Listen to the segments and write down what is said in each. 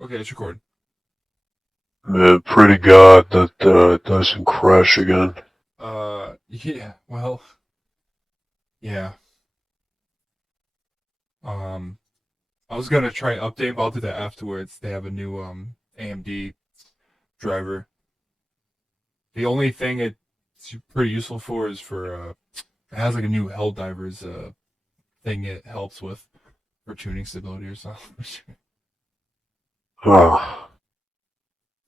Okay, it's recording. Pretty God that it doesn't crash again. Yeah, well, yeah. Um, I was gonna try update, but I'll do that afterwards. They have a new AMD driver. The only thing it's pretty useful for is for it has like a new Helldivers thing it helps with for tuning stability or something. Ah,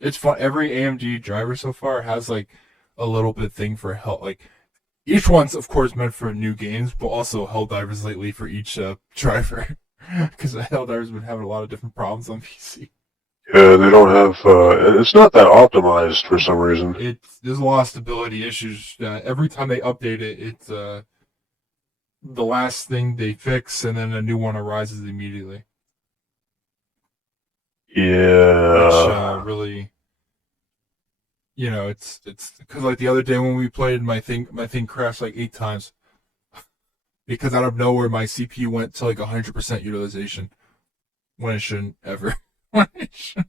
It's fun. Every AMD driver so far has like a little bit thing for help. Like each one's of course meant for new games, but also Helldivers lately for each driver. Because Helldivers been having a lot of different problems on PC. yeah, they don't have. It's not that optimized for some reason. There's a lot of stability issues. Every time they update it, it's the last thing they fix, and then a new one arises immediately, which Yeah, really, it's because like the other day when we played, my thing crashed like 8 times because out of nowhere my CPU went to like 100% utilization when it shouldn't ever. It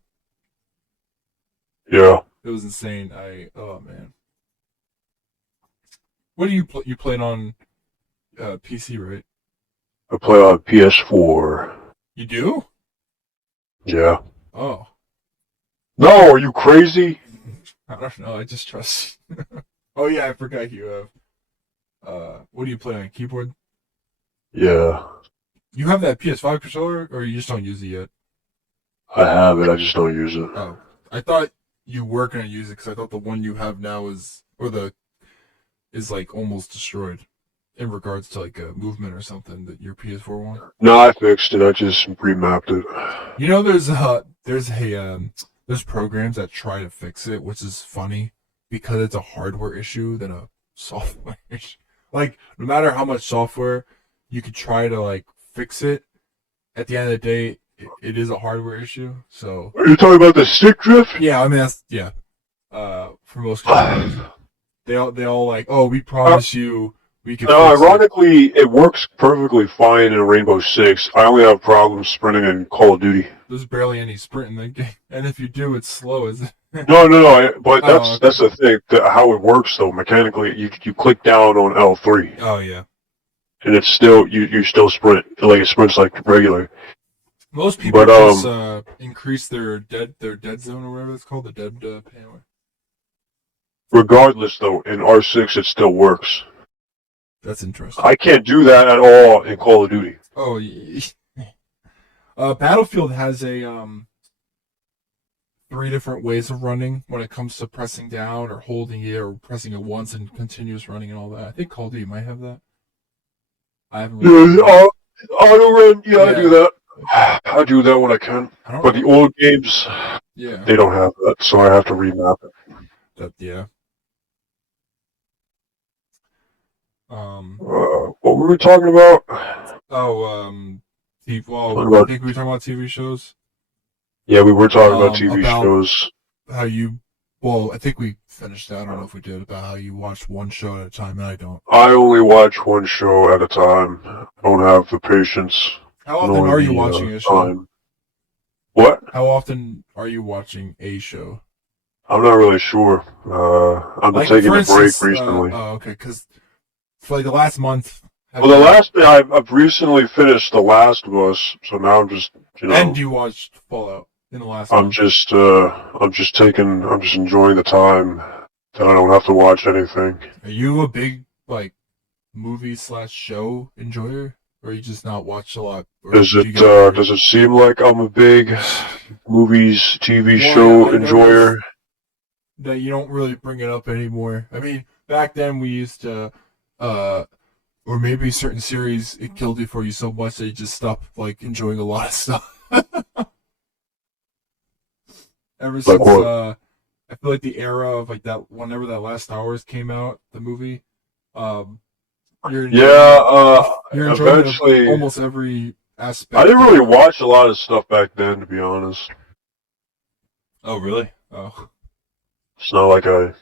yeah. was insane. Oh man, what do you played on PC, right? I play on PS4. You do? Yeah. Oh, No, are you crazy? I don't know. I just trust. Oh yeah, I forgot you have. What do you play on keyboard? Yeah, You have that PS5 controller, or you just don't use it yet? I have it. I just don't use it. Oh, I thought you were gonna use it because I thought the one you have now is like almost destroyed in regards to like a movement or something that your PS4 one. No, I fixed it. I just remapped it. You know, there's programs that try to fix it, which is funny because it's a hardware issue than a software issue. Like no matter how much software you could try to like fix it, at the end of the day, it is a hardware issue. So Are you talking about the stick drift? yeah, I mean that's yeah. For most controllers, they all like, oh, we promise you we can fix it. Ironically, it works perfectly fine in Rainbow Six. I only have problems sprinting in Call of Duty. There's barely any sprint in the game, and if you do, it's slow as. No, no, no. But Oh, that's okay. the thing. How it works though, mechanically, you click down on L3, Oh yeah. and it's still you still sprint like it sprints like regular. Most people But just increase their dead zone or whatever it's called, the dead panel. regardless though, in R6 it still works. That's interesting. I can't do that at all in Call of Duty. Oh, Battlefield has a 3 different ways of running when it comes to pressing down or holding it or pressing it once and continuous running and all that. I think Call of Duty might have that. I haven't really Yeah, played it. auto run, yeah, I do Yeah, that. I do that when I can. I don't But the remember. old games, Yeah, they don't have that, so I have to remap it. that yeah. Um. What were we talking about? Oh. Well, Talking I about think we were talking about TV shows. Yeah, we were talking about TV About shows. how you. Well, I think we finished that. I don't know if we did about how you watch one show at a time, and I don't. I only watch one show at a time. I don't have the patience How often nor are you the watching a show? time. What? How often are you watching a show? I'm not really sure. I've been Like, taking for a break instance, recently. oh, okay, because for like the last month, have Well, the you last I've recently finished The Last of Us, so now I'm just and you watched Fallout in the last I'm month? just I'm just enjoying the time that I don't have to watch anything. Are you a big like movie slash show enjoyer, or you just not watch a lot, or do you get bored? Does it seem like I'm a big movies TV Well, show I noticed enjoyer? that you don't really bring it up anymore. I mean, back then we used to, uh, or maybe certain series it killed you for you so much that you just stopped like enjoying a lot of stuff. Ever Like since what? I feel like the era of like that whenever that last Star Wars came out, the movie, um, you're enjoying Yeah, it. You're enjoying it of eventually. almost every I aspect didn't of really it. watch a lot of stuff back then, to be honest. Oh, really? Oh, It's not like I,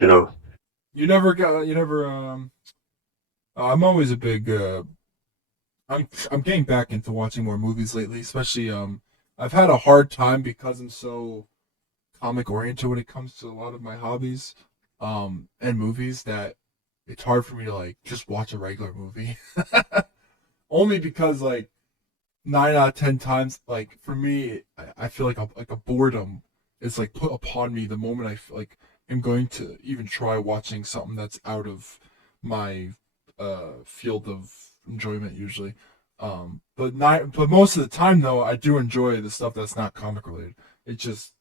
you know. you never. I'm always a big. I'm getting back into watching more movies lately, especially I've had a hard time because I'm so comic oriented when it comes to a lot of my hobbies, and movies that it's hard for me to like just watch a regular movie. Only because like 9 out of 10 times, like for me, I feel like a boredom is like put upon me the moment I feel like am going to even try watching something that's out of my field of enjoyment usually. But most of the time though, I do enjoy the stuff that's not comic related. It just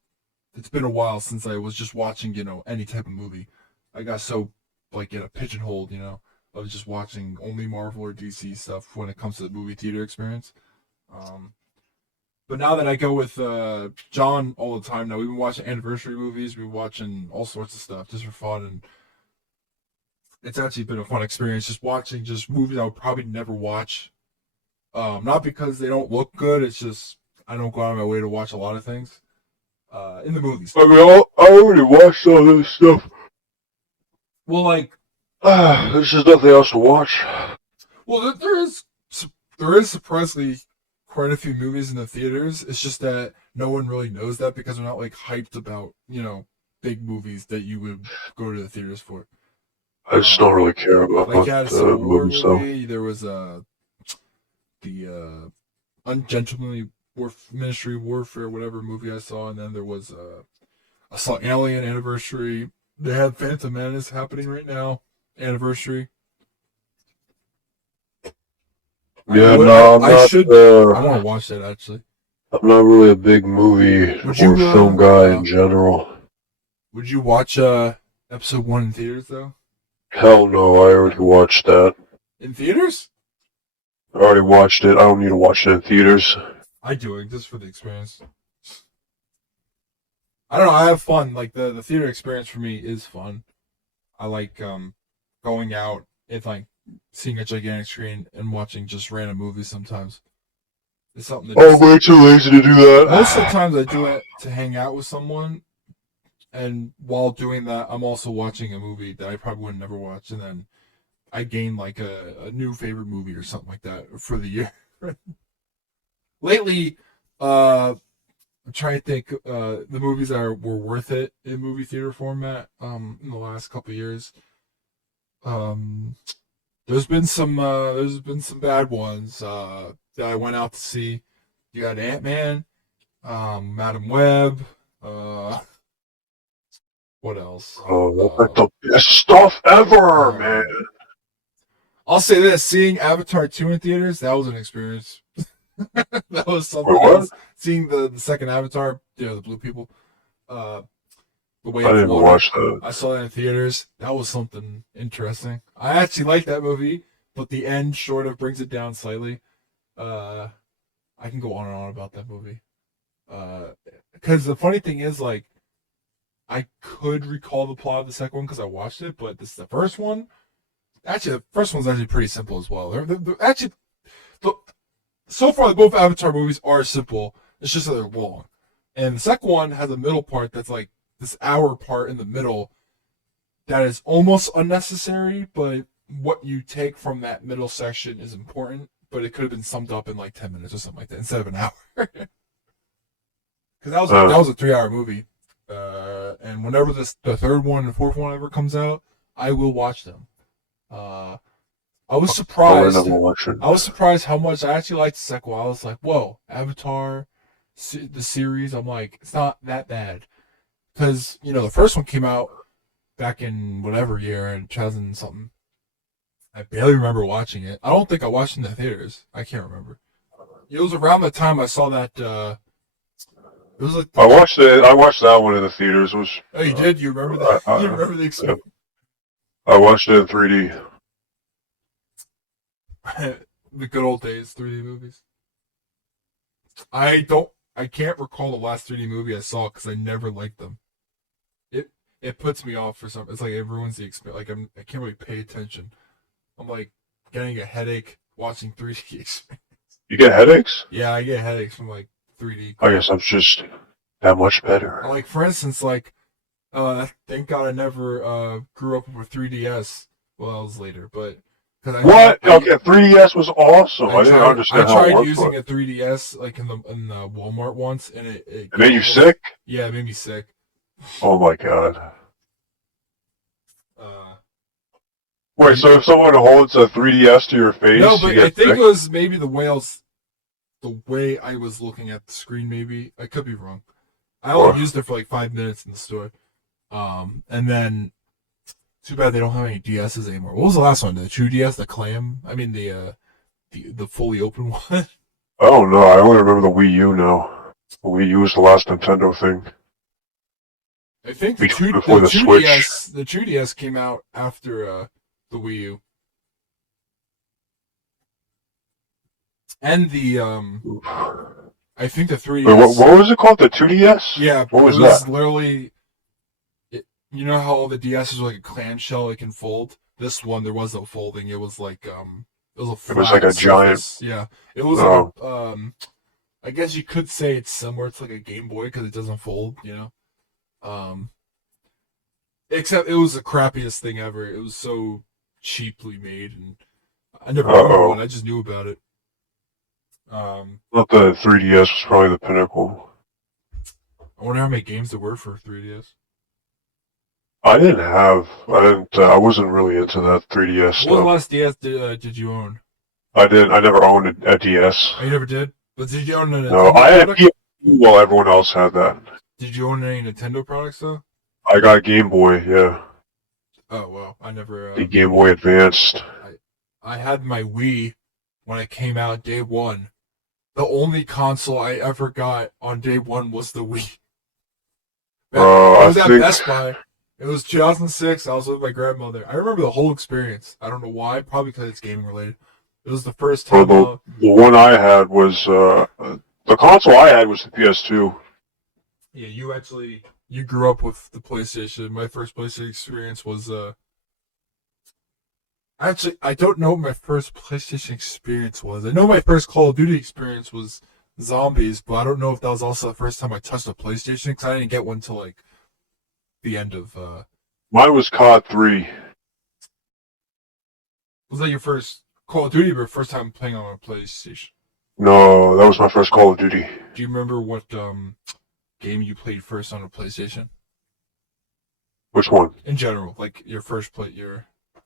it's been a while since I was just watching, any type of movie. I got so like in a pigeonholed, of just watching only Marvel or DC stuff when it comes to the movie theater experience. Um, but now that I go with John all the time now, we've been watching anniversary movies, we've been watching all sorts of stuff just for fun, and it's actually been a fun experience just watching just movies I would probably never watch. Not because they don't look good, it's just I don't go out of my way to watch a lot of things. In the movies. I mean, I already watched all this stuff. Well, like, There's just nothing else to watch. well, there is surprisingly quite a few movies in the theaters. It's just that no one really knows that because they're not like hyped about big movies that you would go to the theaters for. I just don't really care about Like you had a Civil War movies, though. movie. There was the Ungentlemanly Ministry of Warfare, whatever movie I saw, and then there was I saw Alien Anniversary. They have Phantom Menace happening right now. Anniversary. Yeah, no, I'm I not. should. I want to watch that actually. I'm not really a big movie Would or you, film guy in general. Would you watch episode 1 in theaters though? Hell no, I already watched that. In theaters? I already watched it. I don't need to watch it in theaters. I do it just for the experience. I don't know. I have fun. Like the theater experience for me is fun. I like going out and like seeing a gigantic screen and watching just random movies. Sometimes it's something that. Oh, I'm way too lazy to do that. Most of the times I do it to hang out with someone, and while doing that, I'm also watching a movie that I probably would never watch, and then I gain like a new favorite movie or something like that for the year. Lately, I'm trying to think the movies that were worth it in movie theater format in the last couple of years. Um, there's been some bad ones that I went out to see. You got Ant-Man, Madam Web, what else? Oh, that's like the best stuff ever, man. I'll say this: seeing Avatar 2 in theaters, that was an experience. That was something Wait, what? else. Seeing the second Avatar, the blue people, the way I of didn't water. watch that. I saw that in theaters. That was something interesting. I actually like that movie, but the end sort of brings it down slightly. I can go on and on about that movie. Because the funny thing is, like, I could recall the plot of the second one because I watched it, but this is the first one. Actually, the first one's actually pretty simple as well. Actually, so far, both Avatar movies are simple. It's just that they're long. And the second one has a middle part that's like this hour part in the middle that is almost unnecessary, but what you take from that middle section is important, but it could have been summed up in like 10 minutes or something like that instead of an hour. Because that was a 3-hour movie. And whenever the third one and fourth one ever comes out, I will watch them. I was surprised. I was surprised how much I actually liked the second one. I was like, whoa, Avatar, the series. I'm like, it's not that bad. Because, the first one came out back in whatever year, in 2000 something. I barely remember watching it. I don't think I watched it in the theaters. I can't remember. It was around the time I saw that. It was like I watched it. I watched that one in the theaters. It was. Oh, you did? You remember that? You remember the experience? I watched it in 3D. The good old days, 3D movies. I can't recall the last 3D movie I saw because I never liked them. It puts me off for some. It's like it ruins the experience. Like I can't really pay attention. I'm like getting a headache watching 3D experience. You get headaches? Yeah, I get headaches from like 3D. I guess I'm just that much better. Like for instance, like thank God I never grew up with 3DS. Well, that was later, but What? Okay, 3DS was awesome. I didn't I understand how it tried worked, using but a 3DS like in the Walmart once, and it made you sick? Yeah, it made me sick. Oh my god. Uh, Wait, so if someone holds a 3DS to your no, face, you but I get think sick? it was maybe the way I was looking at the screen. Maybe I could be wrong. I only Or, used it for like 5 minutes in the store. And then too bad they don't have any DSs anymore. What was the last one? The True DS, the clam? I mean the fully open one. oh no, I only remember the Wii U now. The Wii U was the last Nintendo thing. I think Before the Switch. The 2DS came out after the Wii U. And the Oof. I think the Wait, 3DS. what was it called? The 2DS? Yeah, What it was was that? literally you know how the DS is like a clamshell, it can fold. This one there was no folding. It was like it was a It was like flat a giant. surface. Yeah, it was like Oh, a I guess you could say it's similar to like a Game Boy because it doesn't fold. You know, except it was the crappiest thing ever. It was so cheaply made, and I never owned one. uh-oh. I just knew about it. Um, Not the 3DS was probably the pinnacle. I wonder how many games there were for 3DS. I wasn't really into that 3DS What was the stuff. last DS did you own? I never owned a DS. Oh, you never did. But did you own a No, Nintendo I had product? PS while everyone else had that. Did you own any Nintendo products though? I got a Game Boy, yeah. Oh well, I never. The Game Boy Advanced. I had my Wii when it came out day one. The only console I ever got on day one was the Wii. It I was at think, Best Buy. It was 2006. I was with my grandmother. I remember the whole experience. I don't know why. Probably because it's gaming related. It was the first well, time. the one I had was, the console I had was the PS2. Yeah, you grew up with the PlayStation. My first PlayStation experience was actually I don't know what my first PlayStation experience was. I know my first Call of Duty experience was Zombies, but I don't know if that was also the first time I touched a PlayStation because I didn't get one till like the end of. Mine was COD 3. Was that your first Call of Duty or first time playing on a PlayStation? No, that was my first Call of Duty. Do you remember what game you played first on a PlayStation? Which one? In general, like your first play,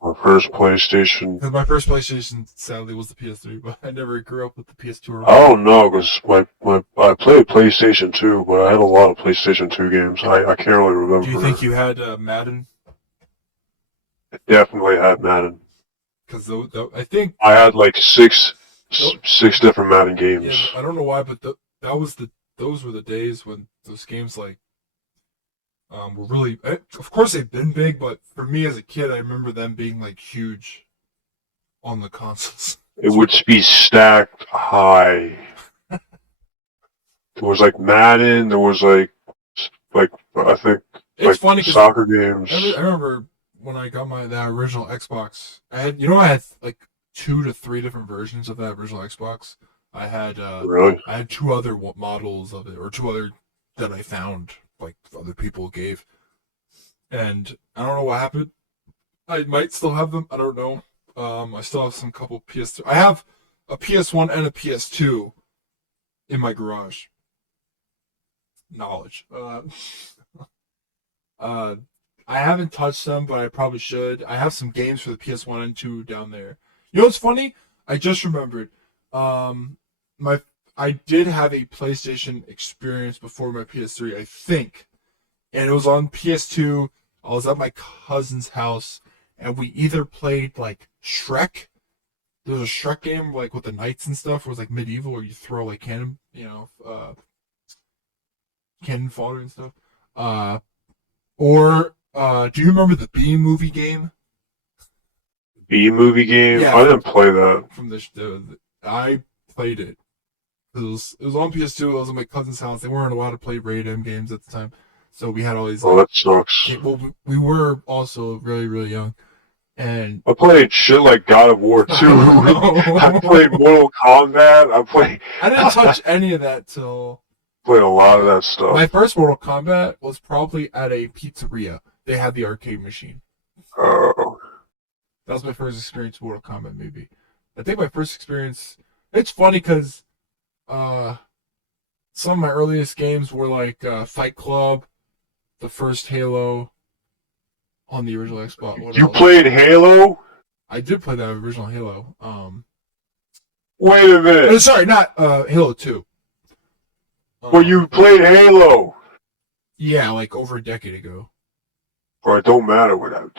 My first PlayStation. because my first PlayStation sadly was the PS3, but I never grew up with the PS2 or I don't know, because I played PlayStation 2, but I had a lot of PlayStation 2 games. I can't really remember. Do you think you had Madden? I definitely had Madden. Because I think I had like six different Madden games. yeah, I don't know why, but those were the days when those games like were really. Of course, they've been big, but for me as a kid, I remember them being like huge on the consoles. It would be stacked high. There was like Madden. There was like I think It's like funny because soccer games. I remember when I got that original Xbox. I had like 2 to 3 different versions of that original Xbox. I had Really? I had 2 other models of it, or 2 other that I found like other people gave, and I don't know what happened. I might still have them. I don't know. I still have some couple PS2. I have a PS1 and a PS2 in my garage. Knowledge. Uh, I haven't touched them, but I probably should. I have some games for the PS1 and 2 down there. You know what's funny? I just remembered. My I did have a PlayStation experience before my PS3, I think, and it was on PS2. I was at my cousin's house, and we either played like Shrek. There was a Shrek game like with the knights and stuff. It was like medieval, where you throw like cannon fodder and stuff. Or do you remember the B movie game? B-movie game? Yeah, I didn't play that. from I played it. It was on PS2. It was at my cousin's house. They weren't allowed to play rated M games at the time, so we had all these. Oh, that sucks. Well, we were also really really young, and I played shit like God of War 2. I played Mortal Kombat. I didn't touch any of that till Played a lot of that stuff. my first Mortal Kombat was probably at a pizzeria. They had the arcade machine. Oh. That was my first experience with Mortal Kombat, maybe. I think my first experience. It's funny because some of my earliest games were like Fight Club, the first Halo on the original Xbox. What You else? played Halo? I did play that original Halo. Wait a minute. Sorry, not Halo 2. Well, you played Halo. Yeah, like over a decade ago. Or it don't matter what.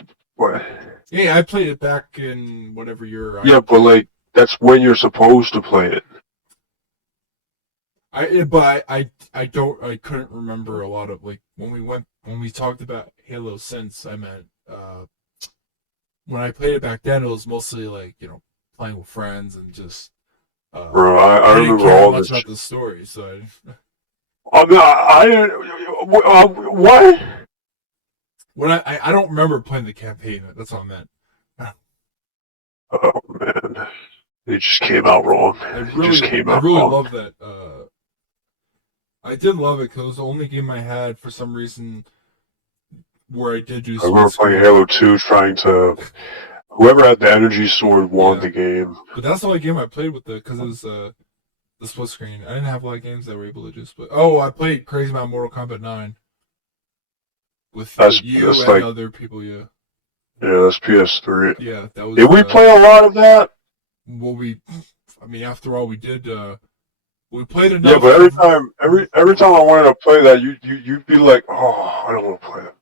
Yeah, I played it back in whatever year. Yeah, but like that's when you're supposed to play it. I couldn't remember a lot of like when we talked about Halo since. I meant when I played it back then, it was mostly like playing with friends and just. Bro, I didn't remember care all much this. about the story, so. What? When I don't remember playing the campaign. That's what I meant. Oh man, it just came out wrong. I It just came out really wrong. love that. I did love it because it was the only game I had for some reason where I did do. I remember playing Halo 2, trying to. Whoever had the energy sword won the game. But that's the only game I played with it because it was the split screen. I didn't have a lot of games that were able to do split. Oh, I played Crazy about Mortal Kombat 9 with you and like, other people. Yeah. Yeah, that's PS3. Yeah, that was. Did we play a lot of that? Well, after all, we did. We played enough. Yeah, but every time I wanted to play that, you'd be like, oh, I don't want to play it.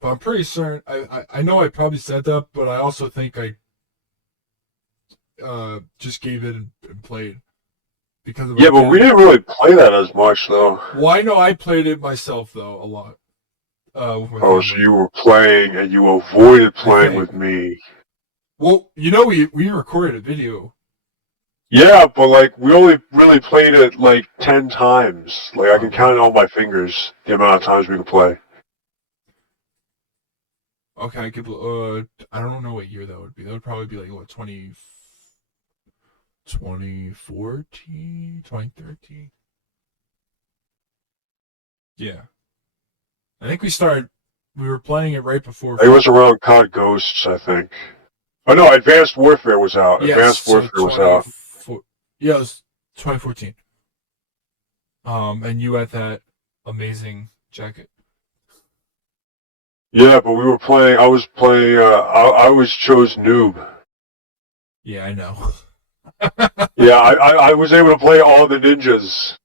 But I'm pretty certain. I know I probably said that, but I also think I just gave it and played because of. Yeah, but we didn't really play that as much though. Well, I know I played it myself though a lot. So you were playing and you avoided playing with me. Well, we recorded a video. Yeah, but like we only really played it like 10 times. Like I can count it on my fingers the amount of times we could play. Okay, I don't know what year that would be. That would probably be like what 2014, 2013. Yeah. I think we were playing it right before. It was around COD Ghosts, I think. Oh no, Advanced Warfare was out. Yes, Advanced Warfare was out. Yeah, it was 2014. And you had that amazing jacket. Yeah, but we were playing. I was playing. I was chose noob. Yeah, I know. Yeah, I was able to play all the ninjas.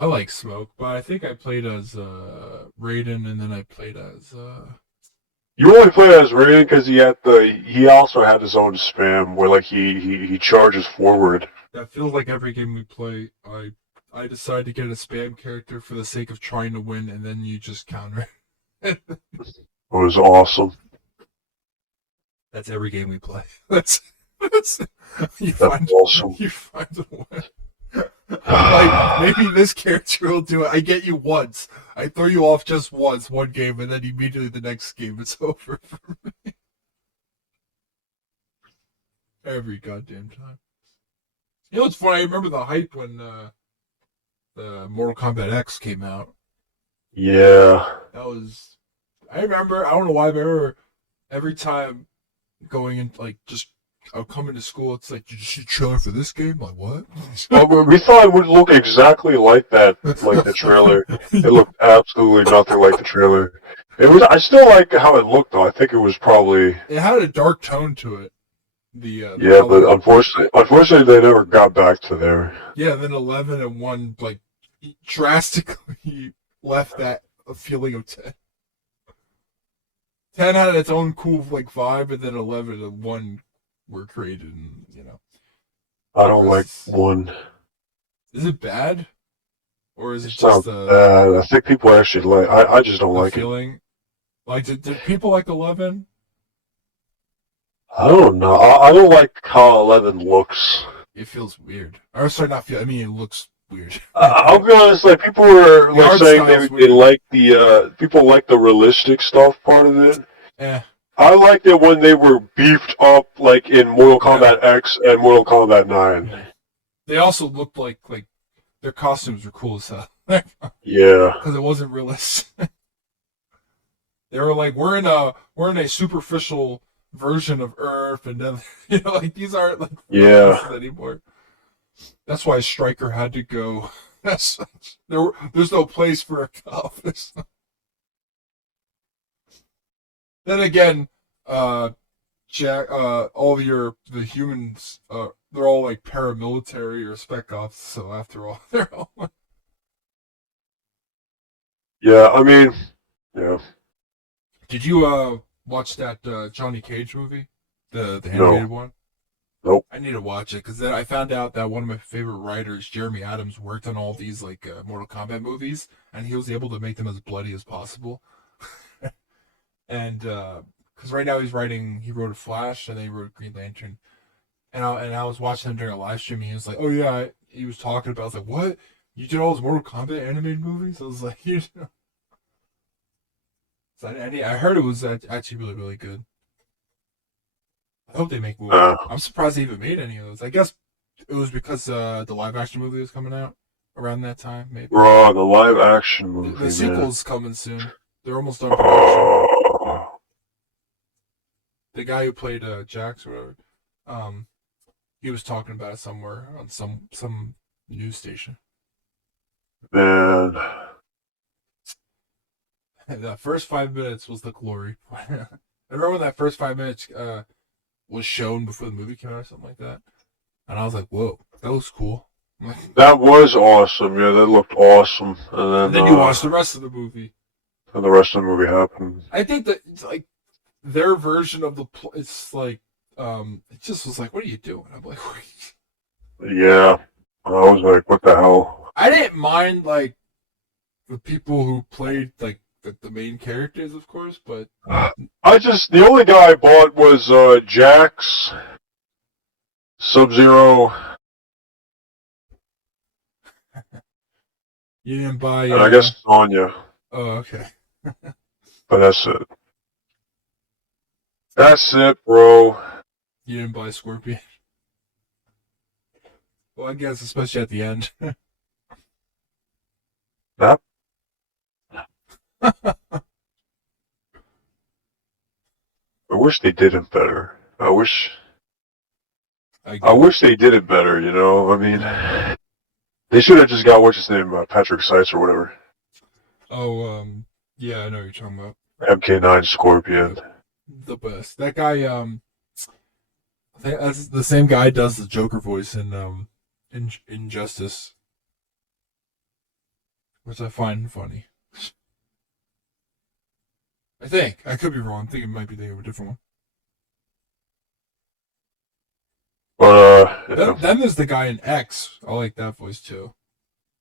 I like Smoke, but I think I played as Raiden, and then I played as. You only played as Raiden because he also had his own spam where like he charges forward. That feels like every game we play. I decide to get a spam character for the sake of trying to win, and then you just counter. It was awesome. That's every game we play. That's awesome. You find a way. Like maybe this character will do it. I get you once. I throw you off just once, one game, and then immediately the next game it's over for me. Every goddamn time. You know what's funny? I remember the hype when the Mortal Kombat X came out. Yeah. That was. I remember. I don't know why, but I remember every time going in, like just. I'll come into school. It's like, did you see a trailer for this game? Like, what? Well, we thought it would look exactly like that, like the trailer. It looked absolutely nothing like the trailer. It was. I still like how it looked, though. I think it was probably. It had a dark tone to it. Yeah, but unfortunately, they never got back to there. Yeah, then 11 and 1 like drastically left that feeling of 10. 10 had its own cool like vibe, and then 11 and 1 were created, and I don't like 1. Is it bad, or is it It's just not bad? I think people actually like. I just don't like feeling. Like, did people like 11? I don't know. I don't like how 11 looks. It feels weird. Or sorry, not feel. I mean, it looks weird. I'll be honest. Like people were like saying they like the people like the realistic stuff part of it. I liked it when they were beefed up, like in Mortal Kombat X and Mortal Kombat 9. They also looked like their costumes were cool as hell. Yeah. Because it wasn't realistic. They were like, we're in a superficial version of Earth, and then like these aren't like real places anymore. That's why Stryker had to go. There's no place for a cop. Then again, Jack, all the humans, they're all like paramilitary or spec ops. So after all, they're all. Yeah, I mean, yeah. Did you watch that Johnny Cage movie, the animated one? Nope. I need to watch it because then I found out that one of my favorite writers, Jeremy Adams, worked on all these like Mortal Kombat movies, and he was able to make them as bloody as possible. And because right now he wrote a Flash, and then he wrote Green Lantern, and I was watching him during a live stream, and he was like, "Oh yeah," he was talking about. I was like, "What? You did all those Mortal Kombat animated movies?" I was like, "You know." So I heard it was actually really really good. I hope they make more. I'm surprised they even made any of those. I guess it was because the live action movie was coming out around that time, maybe. Bro, the live action movie. The sequel's coming soon. They're almost done production. The guy who played Jax or whatever, he was talking about it somewhere on some news station. Man. That first 5 minutes was the glory. I remember when that first 5 minutes was shown before the movie came out or something like that. And I was like, whoa, that looks cool. That was awesome. Yeah, that looked awesome. And then you watch the rest of the movie. And the rest of the movie happened. I think that it's like their version of it's like it just was like, what are you doing? I'm like, yeah. I was like, what the hell? I didn't mind like the people who played like the main characters, of course, but the only guy I bought was Jax, Sub-Zero. You didn't buy. And I guess Sonya. Oh, okay. But that's it. That's it, bro. You didn't buy Scorpion. Well, I guess especially at the end. That. I wish they did it better. I wish they did it better, you know? I mean, they should have just got, what's his name, Patrick Seitz or whatever. Oh, yeah, I know what you're talking about. MK9 Scorpion. The best. That guy, I think that's the same guy does the Joker voice in Injustice, which I find funny. I think. I could be wrong. I think it might be thinking of a different one. But, yeah. Then there's the guy in X. I like that voice too.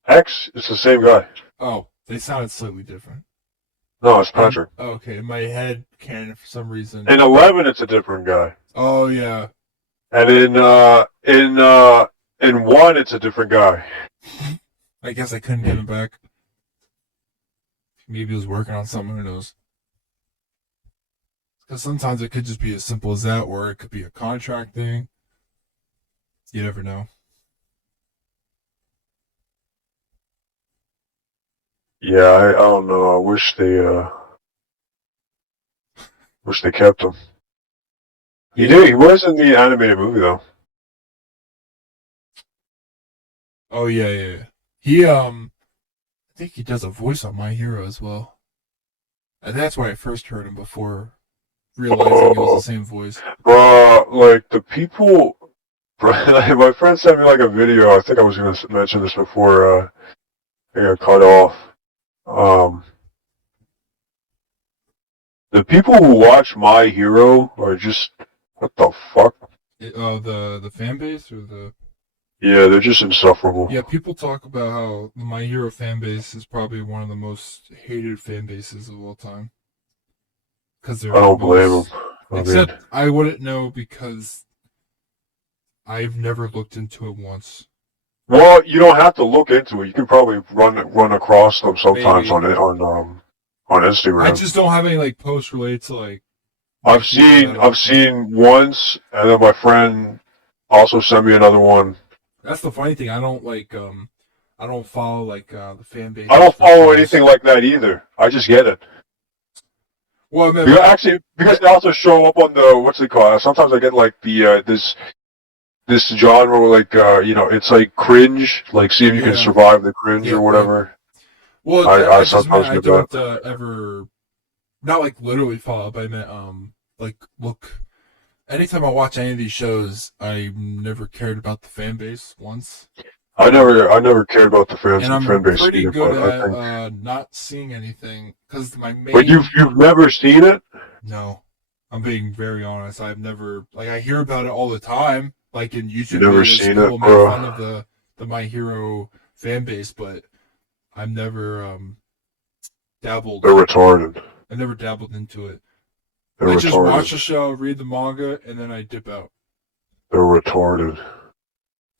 X? It's the same guy. Oh, they sounded slightly different. No, it's Patrick. Okay, in my head canon for some reason. In 11, it's a different guy. Oh yeah. And in 1, it's a different guy. I guess I couldn't get him back. Maybe he was working on something. Who knows? Because sometimes it could just be as simple as that, or it could be a contract thing. You never know. Yeah, I don't know. I wish they kept him. He did. He was in the animated movie though. Oh yeah. He I think he does a voice on My Hero as well. And that's where I first heard him before realizing it was the same voice. Bro, like the people. Like, my friend sent me like a video. I think I was gonna mention this before I got cut off. The people who watch My Hero are just, what the fuck? The fan base or the. Yeah, they're just insufferable. Yeah, people talk about how the My Hero fan base is probably one of the most hated fan bases of all time. Because they're. I don't blame them. Except I wouldn't know because I've never looked into it once. Well, you don't have to look into it. You can probably run across them sometimes Maybe. on Instagram. I just don't have any like posts related to like. I've seen once, and then my friend also sent me another one. That's the funny thing. I don't like I don't follow like the fan base. I don't follow anything like that either. I just get it. Well, then, because they also show up on the what's it called? Sometimes I get like the this genre where like it's like cringe, like see if you can survive the cringe or whatever. Well, I just meant sometimes I get don't that. ever, not like literally follow up. I meant like look. Anytime I watch any of these shows, I never cared about the fan base once. I never cared about the And I'm fan base pretty either, good but I at think. not seeing anything because my But main. you've never seen it? No, I'm being very honest. I've never like I hear about it all the time, like in You YouTube never videos. seen it, People make bro? fun of the My Hero fan base, but I've never dabbled. They're retarded. I never dabbled into it. They're I just retarded. watch the show, read the manga, and then I dip out. They're retarded.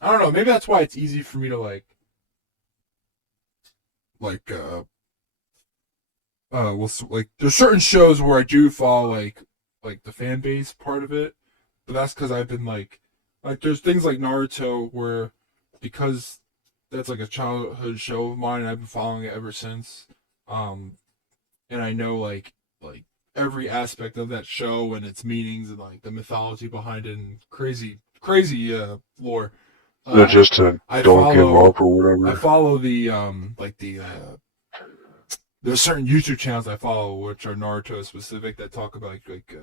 I don't know. Maybe that's why it's easy for me to like like there's certain shows where I do follow like the fan base part of it, but that's because I've been like there's things like Naruto where because that's like a childhood show of mine and I've been following it ever since, and I know like every aspect of that show and its meanings and like the mythology behind it and crazy lore. Just to don't give up or whatever. I follow the there's certain YouTube channels I follow which are Naruto specific that talk about like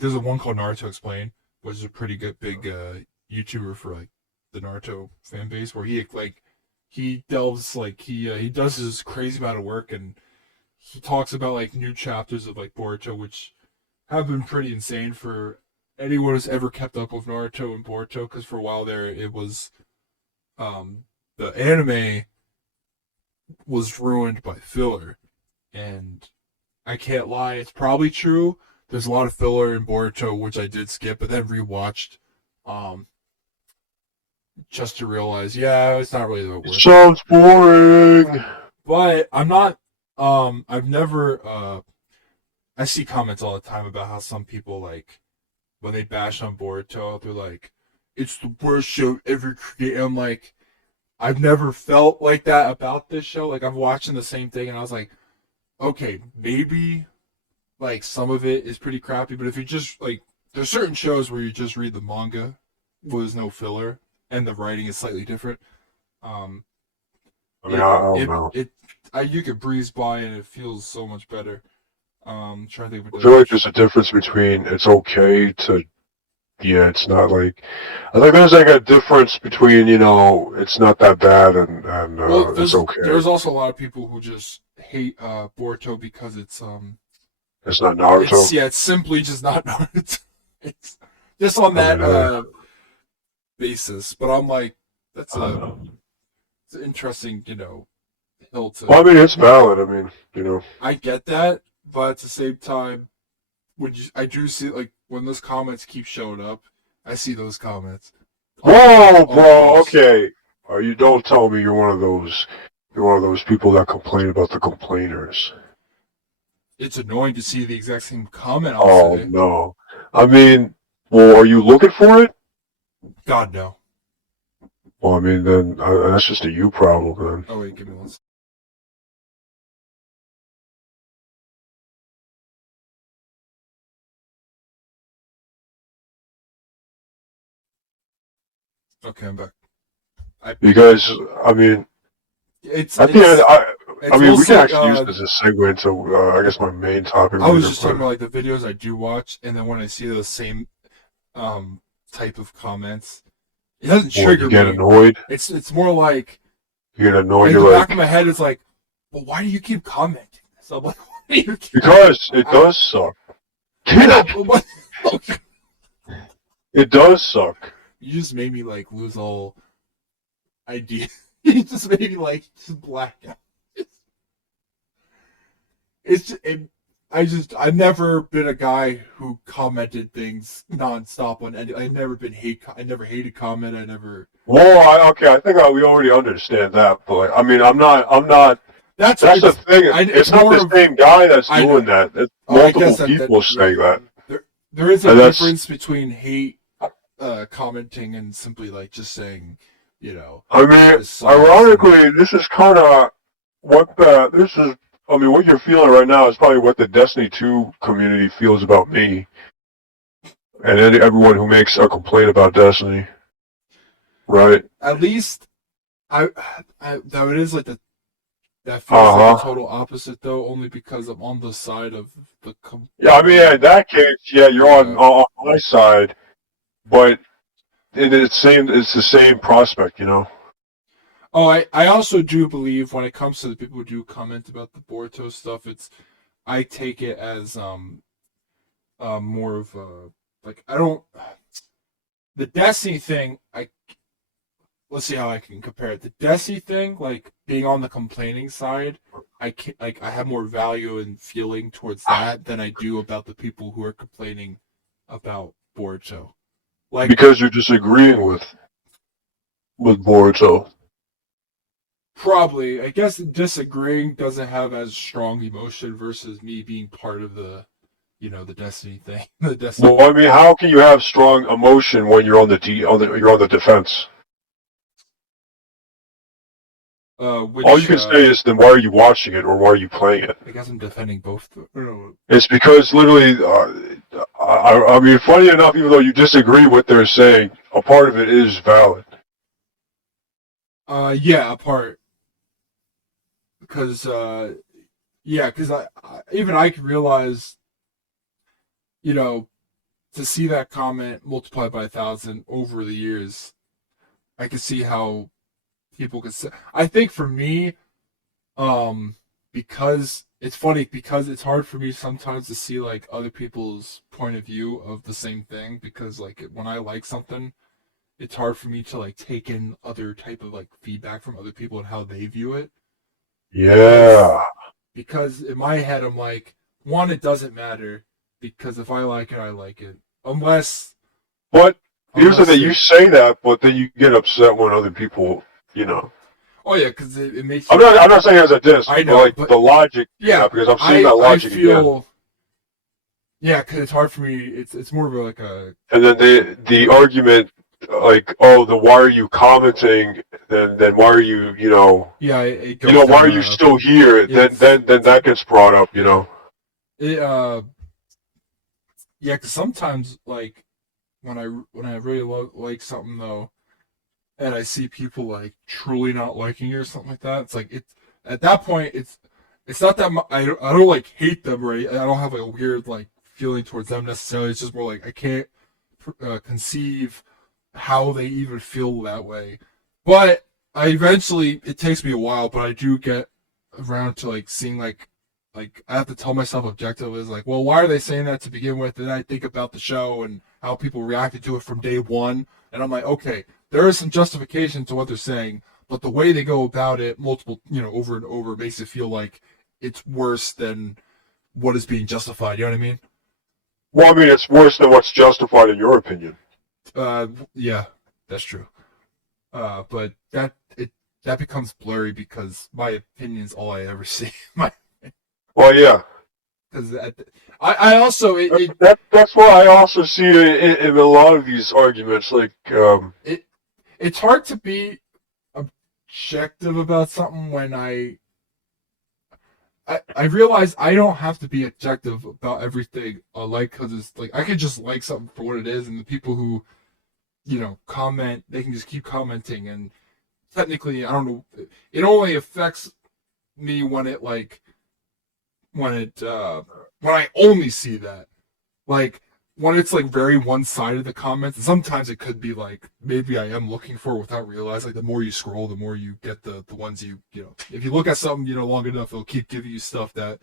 there's a one called Naruto Explained, which is a pretty good big YouTuber for like the Naruto fan base where he delves he does this crazy amount of work and he talks about like new chapters of like Boruto which have been pretty insane for anyone who's ever kept up with Naruto and Boruto because for a while there it was the anime was ruined by filler, and I can't lie, it's probably true. There's a lot of filler in Boruto, which I did skip, but then rewatched, just to realize, yeah, it's not really worth it. Sounds boring. But I'm not. I've never. I see comments all the time about how some people like when they bash on Boruto, they're like, "It's the worst show ever created." I'm like, I've never felt like that about this show. Like I'm watching the same thing, and I was like, okay, maybe like some of it is pretty crappy, but if you just like, there's certain shows where you just read the manga, with no filler, and the writing is slightly different. I don't know. You could breeze by and it feels so much better. Trying to think of I feel like there's a difference between it's okay to. Yeah, it's not like. I think there's like a difference between it's not that bad and it's okay. There's also a lot of people who just hate Boruto because it's not Naruto. It's simply just not Naruto. It's just on that basis. But I'm like, it's an interesting hill to. Well, I mean, it's valid. I mean, I get that, but at the same time, I do see like when those comments keep showing up, I see those comments. Whoa, bro. Okay. You don't tell me you're one of those. You're one of those people that complain about the complainers. It's annoying to see the exact same comment. I'll say. No. I mean, well, are you looking for it? God no. Well, I mean, then that's just a you problem, then. Oh wait, give me one second. Okay, I'm back. Because I mean, we can actually use this as a segue into I guess my main topic. I was just talking about like the videos I do watch, and then when I see those same type of comments, it doesn't trigger me. You get annoyed. It's more like you get annoyed. In the back of my head, it's like, well, why do you keep commenting? So I'm like, why do you keep because it does suck. It does suck. You just made me like lose all idea. You just made me like just black out. I've never been a guy who commented things nonstop on any. I've never been I never hated comment. I never. Well, okay, I think we already understand that, but I mean, I'm not. That's the thing. It's not the same guy that's doing that. It's multiple people saying that. There is a difference between hate commenting and simply like just saying, I mean, ironically, this is kind of I mean, what you're feeling right now is probably what the Destiny 2 community feels about me, and everyone who makes a complaint about Destiny, right? At least, that it is like that feels like the total opposite though, only because I'm on the side of the. Yeah, I mean, in that case, yeah, you're on my side, but it's the same prospect, you know. Oh, I also do believe when it comes to the people who do comment about the Boruto stuff, I take it as more of a like I don't the Destiny thing. Let's see how I can compare it. The Destiny thing, like being on the complaining side, I have more value and feeling towards that than I do about the people who are complaining about Boruto. Like because you're disagreeing with Boruto. Probably. I guess disagreeing doesn't have as strong emotion versus me being part of the the Destiny thing. The Destiny. Well, I mean, how can you have strong emotion when you're on you're on the defense? All you can say is, then why are you watching it or why are you playing it? I guess I'm defending both. It's because literally, I mean, funny enough, even though you disagree with what they're saying, a part of it is valid. Yeah, a part. Because, because I can realize, to see that comment multiplied by 1,000 over the years, I can see how people could say. I think for me, because it's funny because it's hard for me sometimes to see like other people's point of view of the same thing because like when I like something, it's hard for me to like take in other type of like feedback from other people and how they view it. Yeah. Because in my head I'm like, one, it doesn't matter because if I like it, I like it. Unless. But here's the thing: you say that, but then you get upset when other people, you know. Oh yeah, because it makes. I'm not saying it as a diss. I know, but the logic. Yeah, because I'm seeing that logic again. Yeah, because it's hard for me. It's more of like a. And then the argument, like, oh, why are you commenting? Then why are you, Yeah, why are you still here? Then that gets brought up, you know. Yeah, because sometimes like when I really like something though, and I see people like truly not liking it or something like that, it's like at that point it's not that I don't like hate them, right? I don't have like a weird like feeling towards them necessarily. It's just more like I can't conceive how they even feel that way. But it takes me a while, but I do get around to like seeing like I have to tell myself objective is like, well, why are they saying that to begin with? And I think about the show and how people reacted to it from day one, and I'm like, okay, there is some justification to what they're saying, but the way they go about it, multiple, over and over, makes it feel like it's worse than what is being justified. You know what I mean? Well, I mean, it's worse than what's justified in your opinion. Yeah, that's true. But that becomes blurry because my opinion is all I ever see. Well, yeah. Because I also that's why I also see it in a lot of these arguments. Like it's hard to be objective about something when I realize I don't have to be objective about everything I like because it's like I could just like something for what it is, and the people who comment, they can just keep commenting, and technically I don't know, it only affects me when I only see that, like when it's like very one-sided, the comments. And sometimes it could be like maybe I am looking for without realizing. Like the more you scroll, the more you get the ones if you look at something long enough, it'll keep giving you stuff that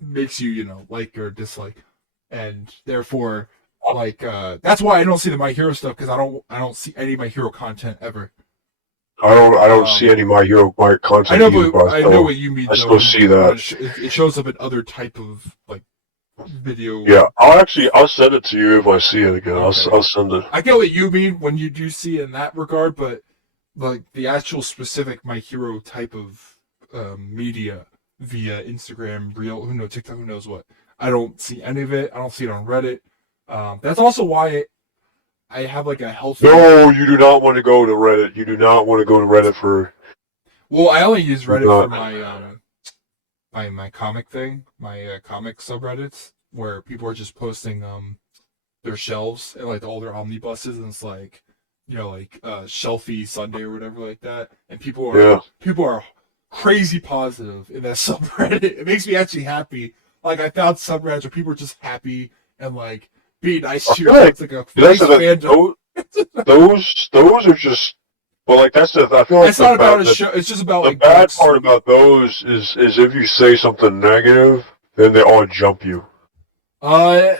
makes you like or dislike, and therefore like that's why I don't see the My Hero stuff because I don't see any My Hero content ever. I don't see any My Hero content. I know, but I know what you mean. I still see that. It shows up in other type of like video. Yeah, I'll send it to you if I see it again. Okay. I'll send it. I get what you mean when you do see it in that regard, but like the actual specific My Hero type of media via Instagram, Reel, who knows, TikTok, who knows what. I don't see any of it. I don't see it on Reddit. That's also why I have like a healthy. No, you do not want to go to Reddit. You do not want to go to Reddit for. Well, I only use Reddit for my my comic thing, my comic subreddits, where people are just posting their shelves and like all their omnibuses, and it's like, like Shelfie Sunday or whatever like that, and people are crazy positive in that subreddit. It makes me actually happy. Like I found subreddits where people are just happy and like being nice to you. It's like a nice fandom. Those are just. Well, like I feel like it's not about a show. It's just about the like bad part about those is if you say something negative, then they all jump you. I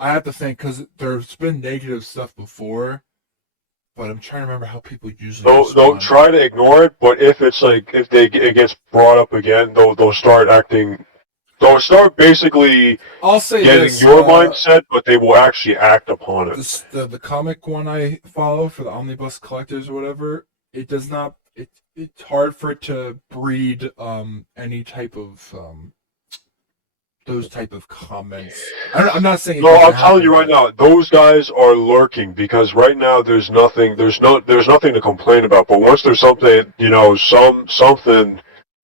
have to think because there's been negative stuff before, but I'm trying to remember how people usually respond. Don't try to ignore it, but if it's like if it gets brought up again, they'll start acting. They'll start basically I'll say getting this, your mindset, but they will actually act upon it. The comic one I follow for the omnibus collectors or whatever, it does not. It's hard for it to breed any type of those type of comments. I'm not saying. No, I'm telling you right now, those guys are lurking because right now there's nothing to complain about. But once there's something,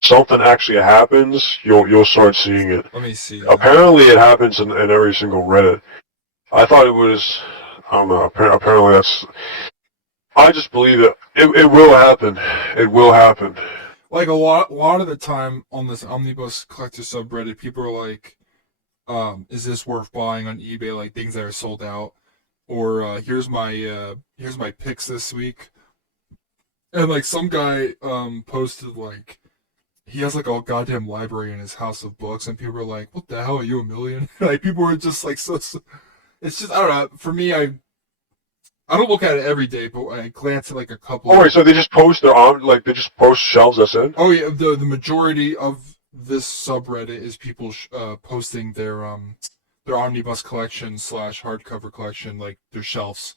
something actually happens, you'll start seeing it. Let me see. Apparently, it happens in every single Reddit. I thought it was. I don't know. Apparently, that's. I just believe it. It will happen. It will happen. Like a lot of the time on this omnibus collector subreddit, people are like, "Is this worth buying on eBay?" Like things that are sold out, or here's my picks this week, and like some guy posted like. He has like a goddamn library in his house of books, and people are like, "What the hell? Are you a million?" Like people are just like so. It's just I don't know. For me, I don't look at it every day, but I glance at like a couple. Oh wait, so they just post they just post shelves. That's it. Oh yeah, the majority of this subreddit is people posting their omnibus collection / hardcover collection, like their shelves,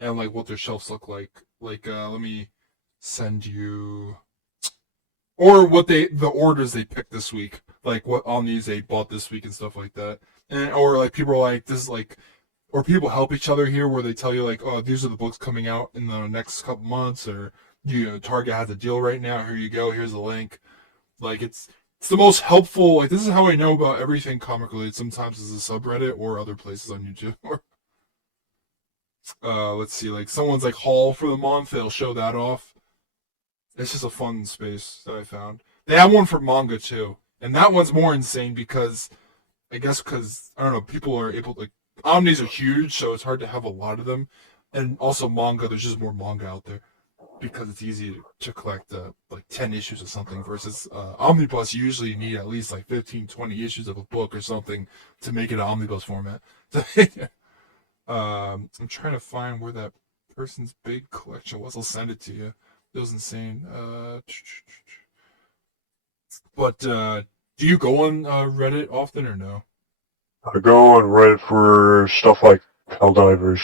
and like what their shelves look like. Like let me send you. Or the orders they picked this week, like what omnis they bought this week and stuff like that, and or like people are like this is like, or people help each other here where they tell you like, oh, these are the books coming out in the next couple months, or Target has a deal right now. Here you go. Here's the link. Like it's the most helpful. Like this is how I know about everything comic related. Sometimes is a subreddit or other places on YouTube. Let's see, like someone's like haul for the month, they'll show that off. It's just a fun space that I found. They have one for manga too, and that one's more insane because I don't know, people are able to, like omnis are huge, so it's hard to have a lot of them, and also manga. There's just more manga out there because it's easy to collect like 10 issues of something versus omnibus. You usually need at least like 15, 20 issues of a book or something to make it an omnibus format. I'm trying to find where that person's big collection was. I'll send it to you. It was insane. But do you go on Reddit often or no? I go on Reddit for stuff like Helldivers.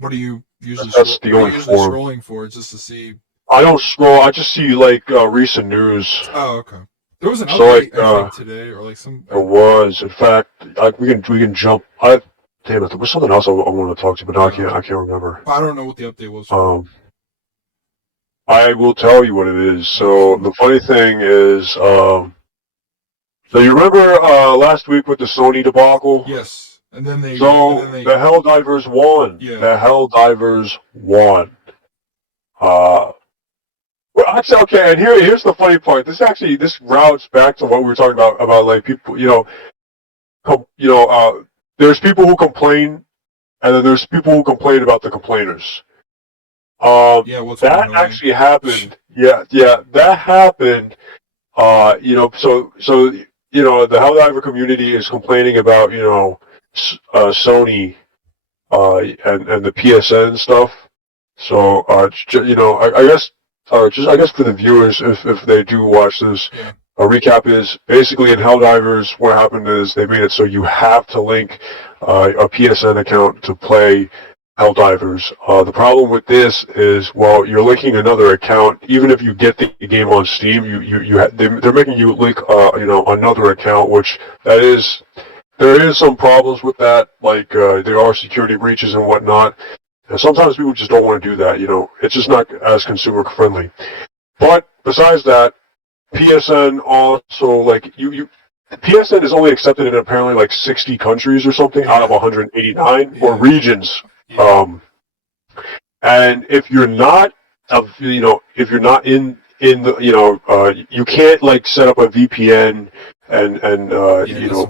What are you usually? That's the only forum. Scrolling for just to see. I don't scroll. I just see like recent news. Oh, okay. There was an update I think today, or like some. There was, in fact, we can jump. Damn it, there was something else I wanted to talk to, but now I can't remember. I don't know what the update was. I will tell you what it is. So the funny thing is, so you remember last week with the Sony debacle? Yes, and then they. So the Helldivers won. Yeah. The Helldivers won. Well, actually, okay. And here's the funny part. This routes back to what we were talking about like people, there's people who complain, and then there's people who complain about the complainers. That actually happened. Yeah, that happened. So the Helldiver community is complaining about Sony and the PSN stuff. So I guess for the viewers, if they do watch this, a recap is basically in Helldivers. What happened is they made it so you have to link a PSN account to play Helldivers. The problem with this is, well, you're linking another account. Even if you get the game on Steam, they're making you link another account, which there is some problems with that. Like there are security breaches and whatnot. And sometimes people just don't want to do that. It's just not as consumer friendly. But besides that, PSN also, like, PSN is only accepted in apparently like 60 countries or something out of 189 or regions. Yeah. And if you're not, if you're not in the, you can't like set up a VPN and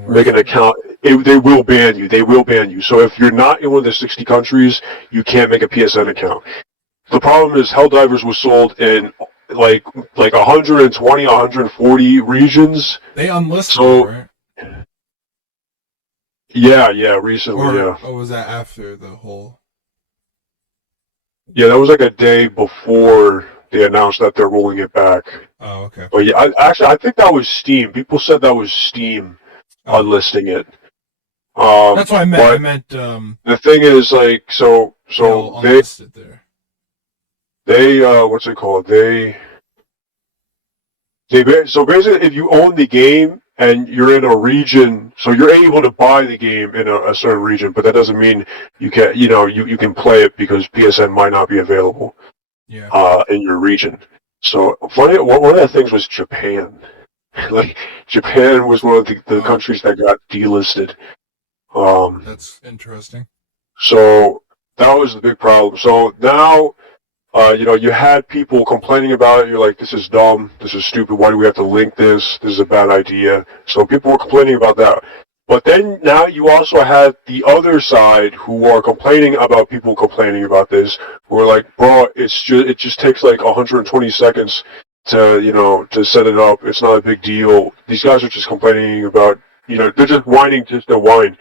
make an account. They will ban you. They will ban you. So if you're not in one of the 60 countries, you can't make a PSN account. The problem is Helldivers was sold in like 120, 140 regions. They unlisted it, right? Yeah, recently, yeah. Or was that after the whole? Yeah, that was like a day before they announced that they're rolling it back. Oh, okay. But yeah, I think that was Steam. People said that was Steam unlisting it. That's what I meant. I meant the thing is, like, so unlisted there. They what's it called? So basically, if you own the game and you're in a region, so you're able to buy the game in a certain region, but that doesn't mean you can, you can play it because PSN might not be available. Yeah. In your region. So funny, one of the things was Japan. Like Japan was one of the countries that got delisted. That's interesting. So that was the big problem. So now, you had people complaining about it. You're like, this is dumb. This is stupid. Why do we have to link this? This is a bad idea. So people were complaining about that. But then now you also had the other side who are complaining about people complaining about this. Who are like, bro, it just takes like 120 seconds to set it up. It's not a big deal. These guys are just complaining about, they're just whining just to whine.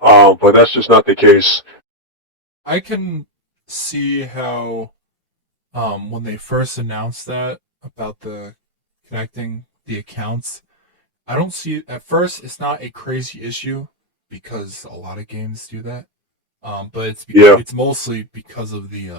But that's just not the case. I can see how, when they first announced that about the connecting the accounts, I don't see it at first. It's not a crazy issue because a lot of games do that. But it's mostly because of the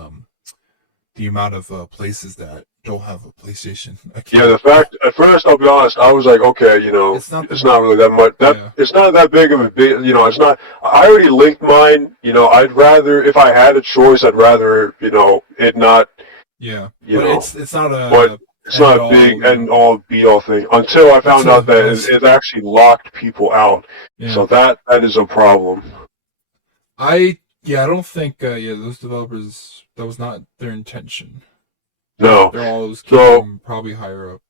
amount of places that don't have a PlayStation account. Yeah, the fact at first, I'll be honest, I was like, okay, it's not really that much. It's not that big of a big. It's not. I already linked mine. I'd rather, if I had a choice, I'd rather it not. Yeah, it's not a. But it's not a big end-all, be-all thing until I found out that it actually locked people out. Yeah. So that is a problem. I don't think those developers, that was not their intention. No, they're all probably higher up.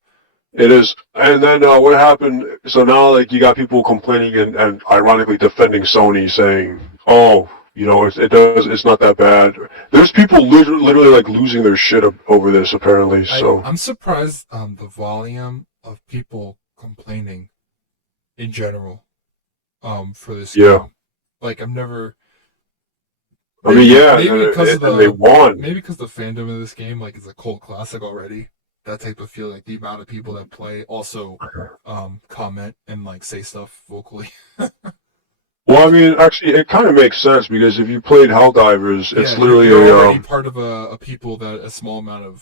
It is, and then what happened? So now, like, you got people complaining and ironically defending Sony, saying, "Oh, it's not that bad." There's people literally like losing their shit over this, apparently. So I'm surprised the volume of people complaining in general for this game. Like, I've never. Maybe because they won. Maybe because the fandom of this game, like, is a cult classic already. That type of feeling, like the amount of people that play also comment and like say stuff vocally. Well, I mean, actually, it kind of makes sense because if you played Helldivers, it's literally already part of a people that a small amount of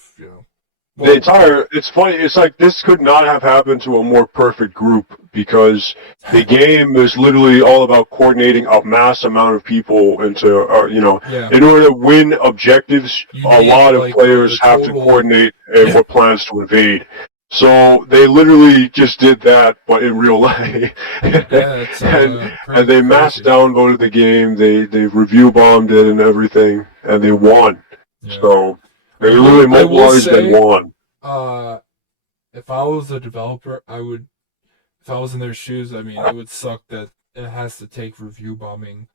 It's funny. It's like this could not have happened to a more perfect group because the game is literally all about coordinating a mass amount of people into, in order to win objectives, a lot of players have to coordinate what plans to invade. So they literally just did that, but in real life. And they mass downloaded the game. They review bombed it and everything, and they won. Yeah. So they literally mobilized and won. If I was a developer, I would. If I was in their shoes, I mean, it would suck that it has to take review bombing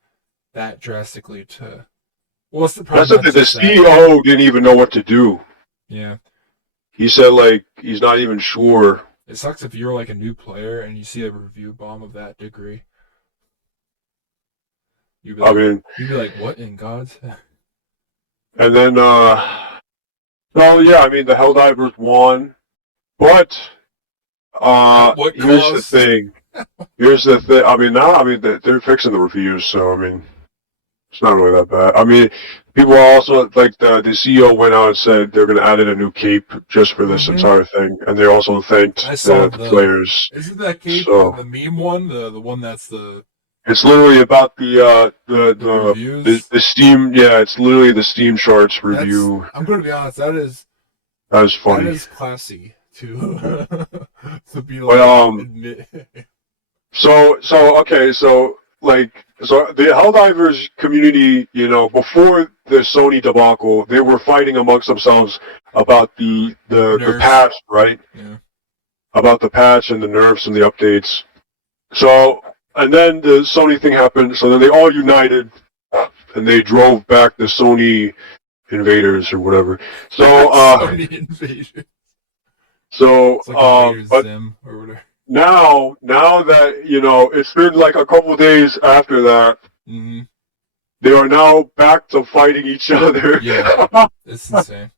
that drastically to. What's the problem? That's the CEO didn't even know what to do. Yeah. He said, like, he's not even sure. It sucks if you're, like, a new player and you see a review bomb of that degree. You'd be like, what in God's? And then, the Helldivers won. But, here's the thing. They're fixing the reviews, so, it's not really that bad. I mean, people are also, like, the CEO went out and said they're going to add in a new cape just for this entire thing. And they also thanked the players. Isn't that cape the meme one? The one that's the... It's literally about the Steam... Yeah, it's literally the Steam charts review. I'm going to be honest, that is funny. That is classy, too. To be But admit. So the Helldivers community, before the Sony debacle, they were fighting amongst themselves about the patch, right? Yeah. About the patch and the nerfs and the updates. So, and then the Sony thing happened, so then they all united, and they drove back the Sony invaders or whatever. So, Sony invaders. So, it's like but Sim or whatever. Now that, it's been like a couple days after that, they are now back to fighting each other. Yeah, it's insane.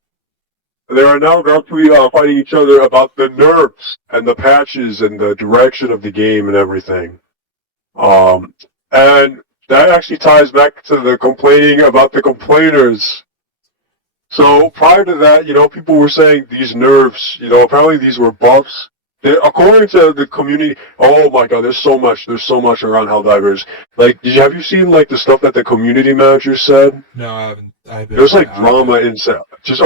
They are now back to fighting each other about the nerfs and the patches and the direction of the game and everything. And that actually ties back to the complaining about the complainers. So prior to that, people were saying these nerfs, apparently these were buffs. According to the community, oh my god, there's so much around Helldivers. Like, have you seen like the stuff that the community manager said? No, I haven't. There's like drama inside. Just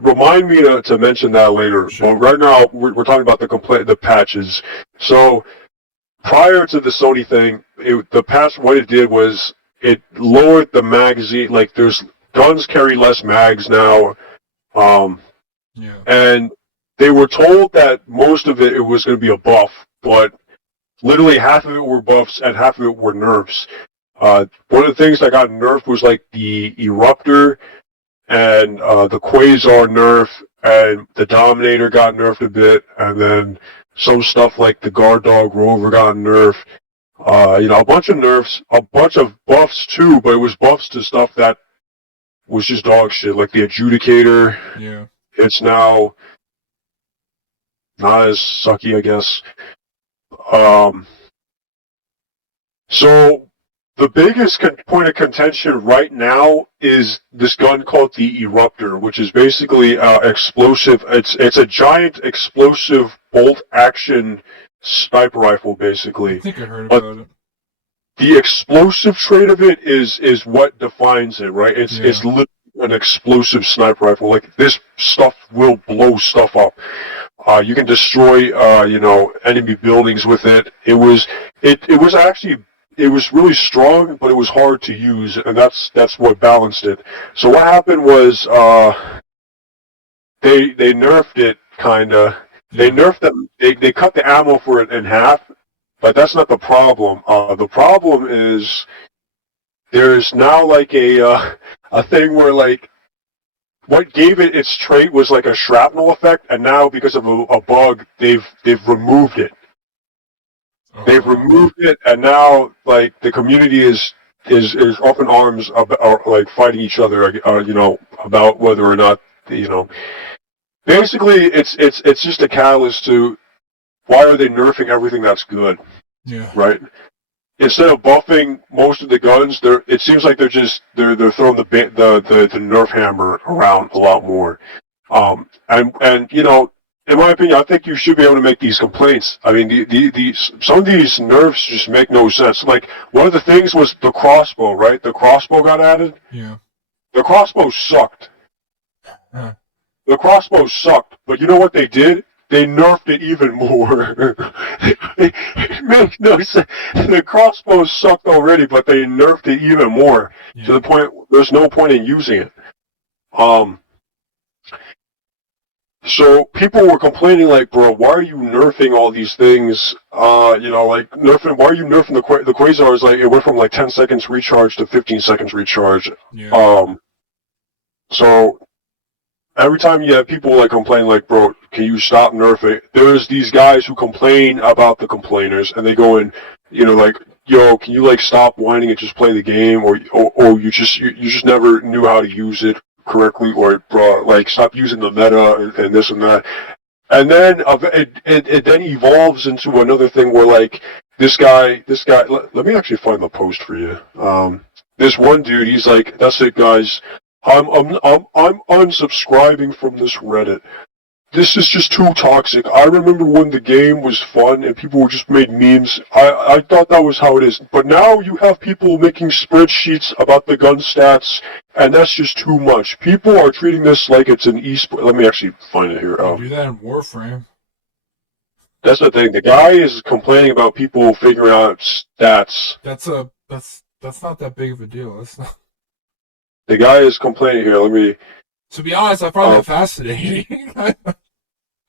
remind me to mention that later. Sure. But right now, we're talking about the patches. So prior to the Sony thing, the patch, what it did was it lowered the magazine. Like, there's guns carry less mags now. And they were told that most of it was going to be a buff, but literally half of it were buffs and half of it were nerfs. One of the things that got nerfed was like the Eruptor and the Quasar nerf, and the Dominator got nerfed a bit, and then some stuff like the Guard Dog Rover got nerfed. A bunch of nerfs, a bunch of buffs too, but it was buffs to stuff that was just dog shit, like the Adjudicator. Yeah. It's now not as sucky, I guess. So the biggest point of contention right now is this gun called the Eruptor, which is basically explosive. It's a giant explosive bolt action sniper rifle, basically. I think I heard about it. The explosive trait of it is what defines it, right? It's literally an explosive sniper rifle. Like, this stuff will blow stuff up. You can destroy, enemy buildings with it. It was really strong, but it was hard to use, and that's what balanced it. So what happened was, they nerfed it, kinda. They nerfed them. They cut the ammo for it in half, but that's not the problem. The problem is there's now like a thing where, like, what gave it its trait was like a shrapnel effect, and now because of a bug, they've removed it. They've removed it, and now like the community is up in arms about like fighting each other, about whether or not Basically, it's just a catalyst to why are they nerfing everything that's good? Yeah. Right. Instead of buffing most of the guns, it seems like they're throwing the nerf hammer around a lot more. And in my opinion, I think you should be able to make these complaints. I mean, some of these nerfs just make no sense. Like, one of the things was the crossbow, right? The crossbow got added. Yeah. The crossbow sucked. The crossbow sucked, but you know what they did? They nerfed it even more. It makes no sense. The crossbow sucked already, but they nerfed it even more to the point there's no point in using it. So people were complaining, like, bro, why are you nerfing all these things? Like, nerfing. Why are you nerfing the Quasars? Like, it went from like 10 seconds recharge to 15 seconds recharge. Yeah. So every time you have people like complain, like, bro, can you stop nerfing? There's these guys who complain about the complainers, and they go in, like, yo, can you like stop whining and just play the game, or you just never knew how to use it correctly, or like stop using the meta and this and that. And then it then evolves into another thing where, like, this guy. Let me actually find the post for you. This one dude, he's like, that's it, guys. I'm unsubscribing from this Reddit. This is just too toxic. I remember when the game was fun and people just made memes. I thought that was how it is. But now you have people making spreadsheets about the gun stats, and that's just too much. People are treating this like it's an esport. Let me actually find it here. Do that in Warframe. That's the thing. The guy is complaining about people figuring out stats. That's not that big of a deal. That's not. The guy is complaining here. Let me. To be honest, I find that fascinating.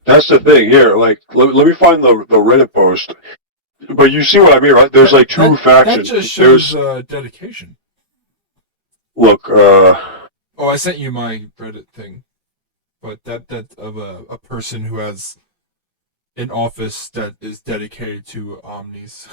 That's the thing here. Like, let me find the Reddit post. But you see what I mean, right? There's like two factions. That just shows dedication. Look, Oh, I sent you my Reddit thing, but that of a person who has an office that is dedicated to omnis.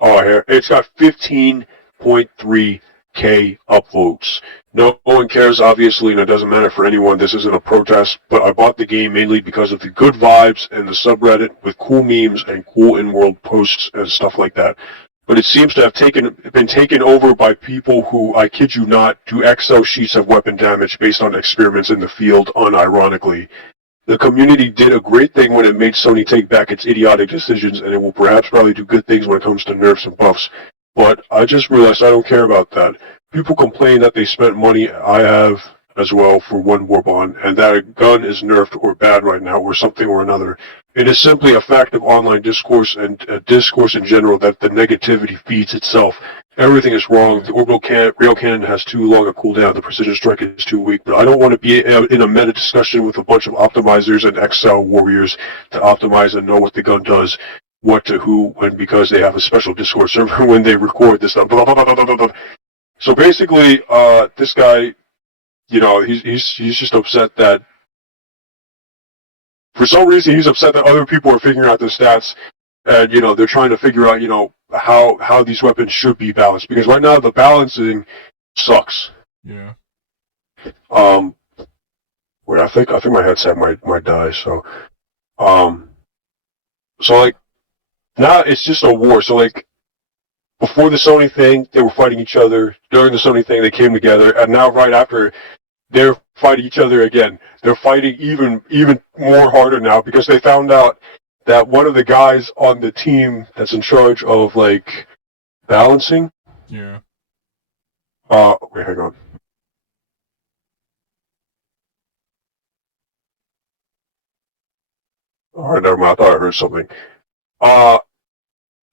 oh, here it's got 15.3K upvotes. No one cares, obviously, and it doesn't matter for anyone. This isn't a protest, but I bought the game mainly because of the good vibes and the subreddit with cool memes and cool in-world posts and stuff like that. But it seems to have been taken over by people who, I kid you not, do Excel sheets of weapon damage based on experiments in the field, unironically. The community did a great thing when it made Sony take back its idiotic decisions, and it will perhaps probably do good things when it comes to nerfs and buffs. But I just realized I don't care about that. People complain that they spent money, I have as well, for one war bond, and that a gun is nerfed or bad right now, or something or another. It is simply a fact of online discourse and discourse in general that the negativity feeds itself. Everything is wrong. The orbital rail cannon has too long a cooldown. The precision strike is too weak. But I don't want to be in a meta discussion with a bunch of optimizers and Excel warriors to optimize and know what the gun does, what to who, when, because they have a special Discord server when they record this stuff. Blah, blah, blah, blah, blah, blah. So basically, this guy, you know, he's just upset that for some reason he's upset that other people are figuring out the stats, and you know they're trying to figure out, you know, how these weapons should be balanced, because right now the balancing sucks. Yeah. Wait, I think my headset might die. So like now it's just a war. So like before the Sony thing, they were fighting each other. During the Sony thing, they came together, and now right after, they're fighting each other again. They're fighting even more harder now because they found out that one of the guys on the team that's in charge of like balancing. Yeah. Wait, hang on. All right, never mind. I thought I heard something.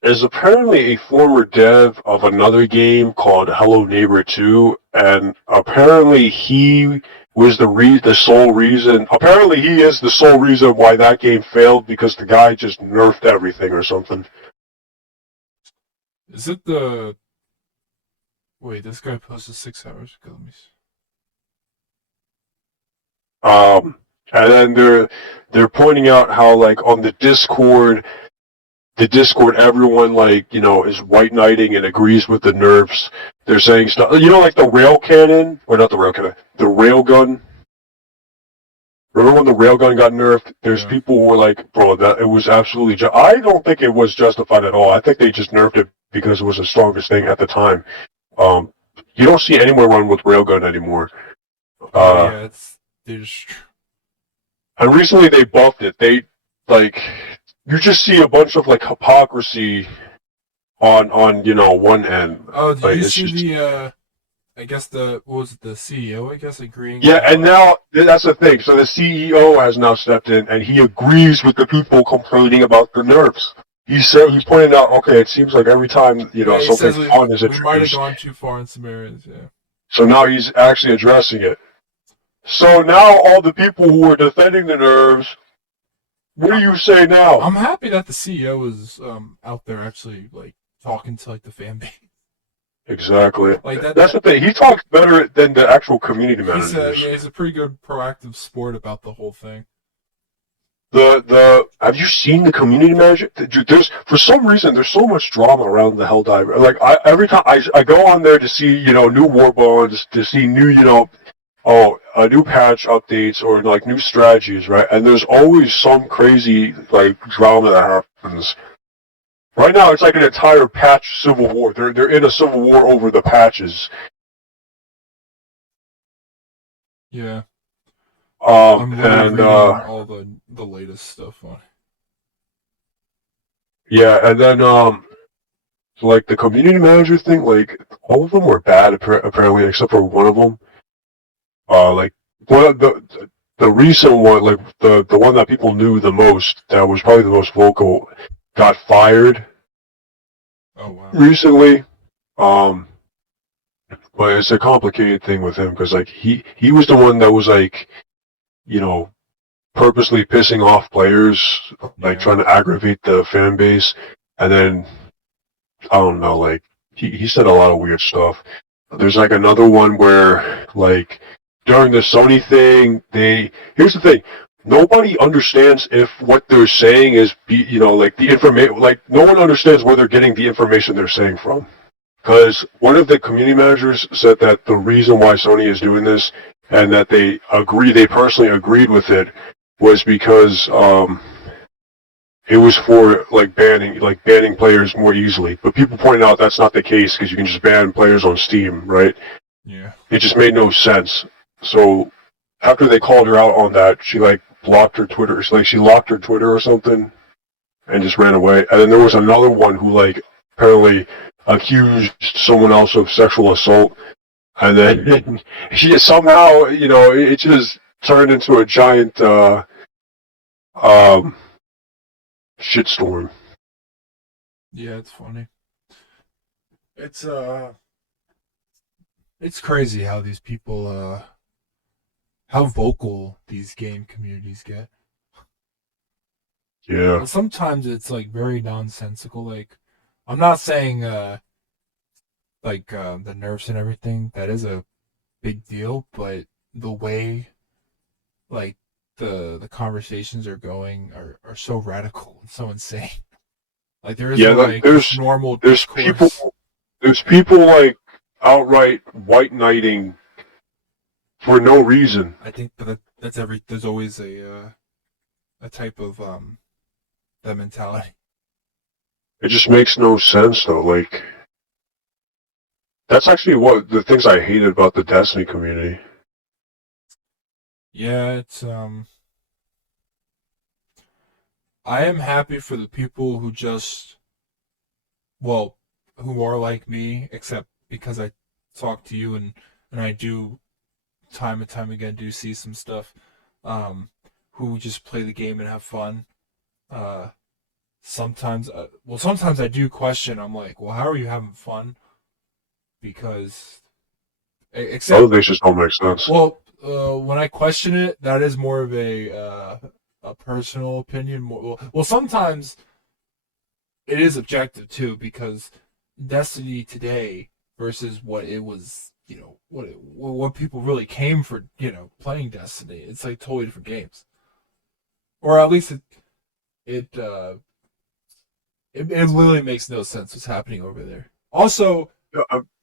Is apparently a former dev of another game called Hello Neighbor 2, and apparently he was the sole reason. Apparently he is the sole reason why that game failed, because the guy just nerfed everything or something. Is it the? Wait, this guy posted 6 hours ago. Let me see. And then they're pointing out how like on the Discord, everyone, like, you know, is white knighting and agrees with the nerfs. They're saying stuff, you know, like the rail cannon, or not the rail cannon, the rail gun. Remember when the rail gun got nerfed? There's people who were like, bro, that it was absolutely. I don't think it was justified at all. I think they just nerfed it because it was the strongest thing at the time. You don't see anyone run with railgun anymore. Yeah, they just. And recently they buffed it. They like. You just see a bunch of like hypocrisy on you know one end. Oh, did like, you see the I guess what was it, the CEO, I guess, agreeing? Yeah, and now that's the thing. So the CEO has now stepped in and he agrees with the people complaining about the nerfs. He's pointed out, okay, it seems like every time, you know, something fun is introduced, we might have gone too far in some areas, yeah. So now he's actually addressing it. So now all the people who are defending the nerfs, what do you say now? I'm happy that the CEO is out there actually like talking to like the fan base. Exactly. Like that's the thing. He talks better than the actual community managers. He's a pretty good proactive sport about the whole thing. Have you seen the community manager? There's, for some reason, there's so much drama around the Helldiver. Like every time I go on there to see, you know, new war bonds, to see new, you know, new patch updates or like new strategies, right? And there's always some crazy like drama that happens. Right now, it's like an entire patch civil war. They're in a civil war over the patches. Yeah. I'm reading all the latest stuff on it. Yeah, and then so like the community manager thing, like all of them were bad apparently, except for one of them. Like one of the recent one, like the one that people knew the most, that was probably the most vocal, got fired. Oh wow. Recently. But it's a complicated thing with him because like he was the one that was like, you know, purposely pissing off players, like trying to aggravate the fan base, and then I don't know, like he said a lot of weird stuff. There's like another one where like during the Sony thing, here's the thing. Nobody understands if what they're saying is, like the information, like no one understands where they're getting the information they're saying from. Because one of the community managers said that the reason why Sony is doing this and that they personally agreed with it, was because it was for like banning players more easily. But people pointed out that's not the case because you can just ban players on Steam, right? Yeah. It just made no sense. So after they called her out on that, she like blocked her Twitter. She locked her Twitter or something and just ran away. And then there was another one who like apparently accused someone else of sexual assault, and then she somehow, it just turned into a giant shitstorm. Yeah, it's funny. It's crazy how these people how vocal these game communities get. Yeah. But sometimes it's like very nonsensical. Like, I'm not saying the nerfs and everything, that is a big deal, but the way like the conversations are going are so radical and so insane. Like there is there's normal discourse. There's people like outright white knighting for no reason. I think that's there's always a type of that mentality. It just makes no sense though. Like that's actually what the things I hated about the Destiny community. Yeah, it's I am happy for the people who who are like me, except because I talk to you and I do time and time again do see some stuff, who just play the game and have fun. Sometimes I do question. I'm like, well, how are you having fun? Because Other things just don't make sense. Well, when I question it, that is more of a personal opinion. Well, sometimes it is objective too, because Destiny today versus what it was, what people really came for, playing Destiny. It's like totally different games, or at least it literally makes no sense what's happening over there. Also,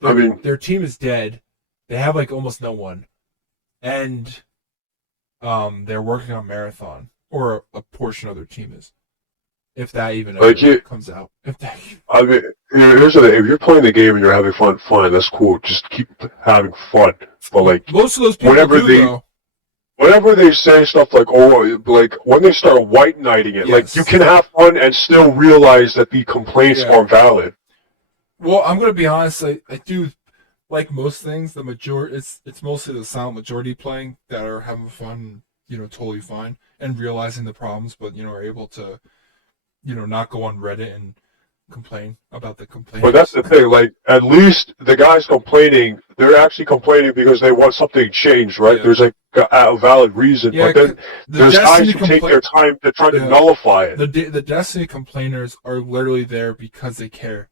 their team is dead. They have like almost no one, and they're working on Marathon, or a portion of their team is, if that even comes out. Here's the thing: if you're playing the game and you're having fun, fine, that's cool. Just keep having fun. But like most of those people though. Whenever they say stuff like, oh, like when they start white knighting it, like you can have fun and still realize that the complaints are valid. Well, I'm gonna be honest. I do, like most things, the majority it's mostly the silent majority playing that are having fun, totally fine, and realizing the problems, but are able to, not go on Reddit and complain about the complaints. But that's the thing, like at least the guys complaining, they're actually complaining because they want something changed, right? Yeah. There's like a valid reason, but then there's guys who take their time to try to nullify it. The Destiny complainers are literally there because they care.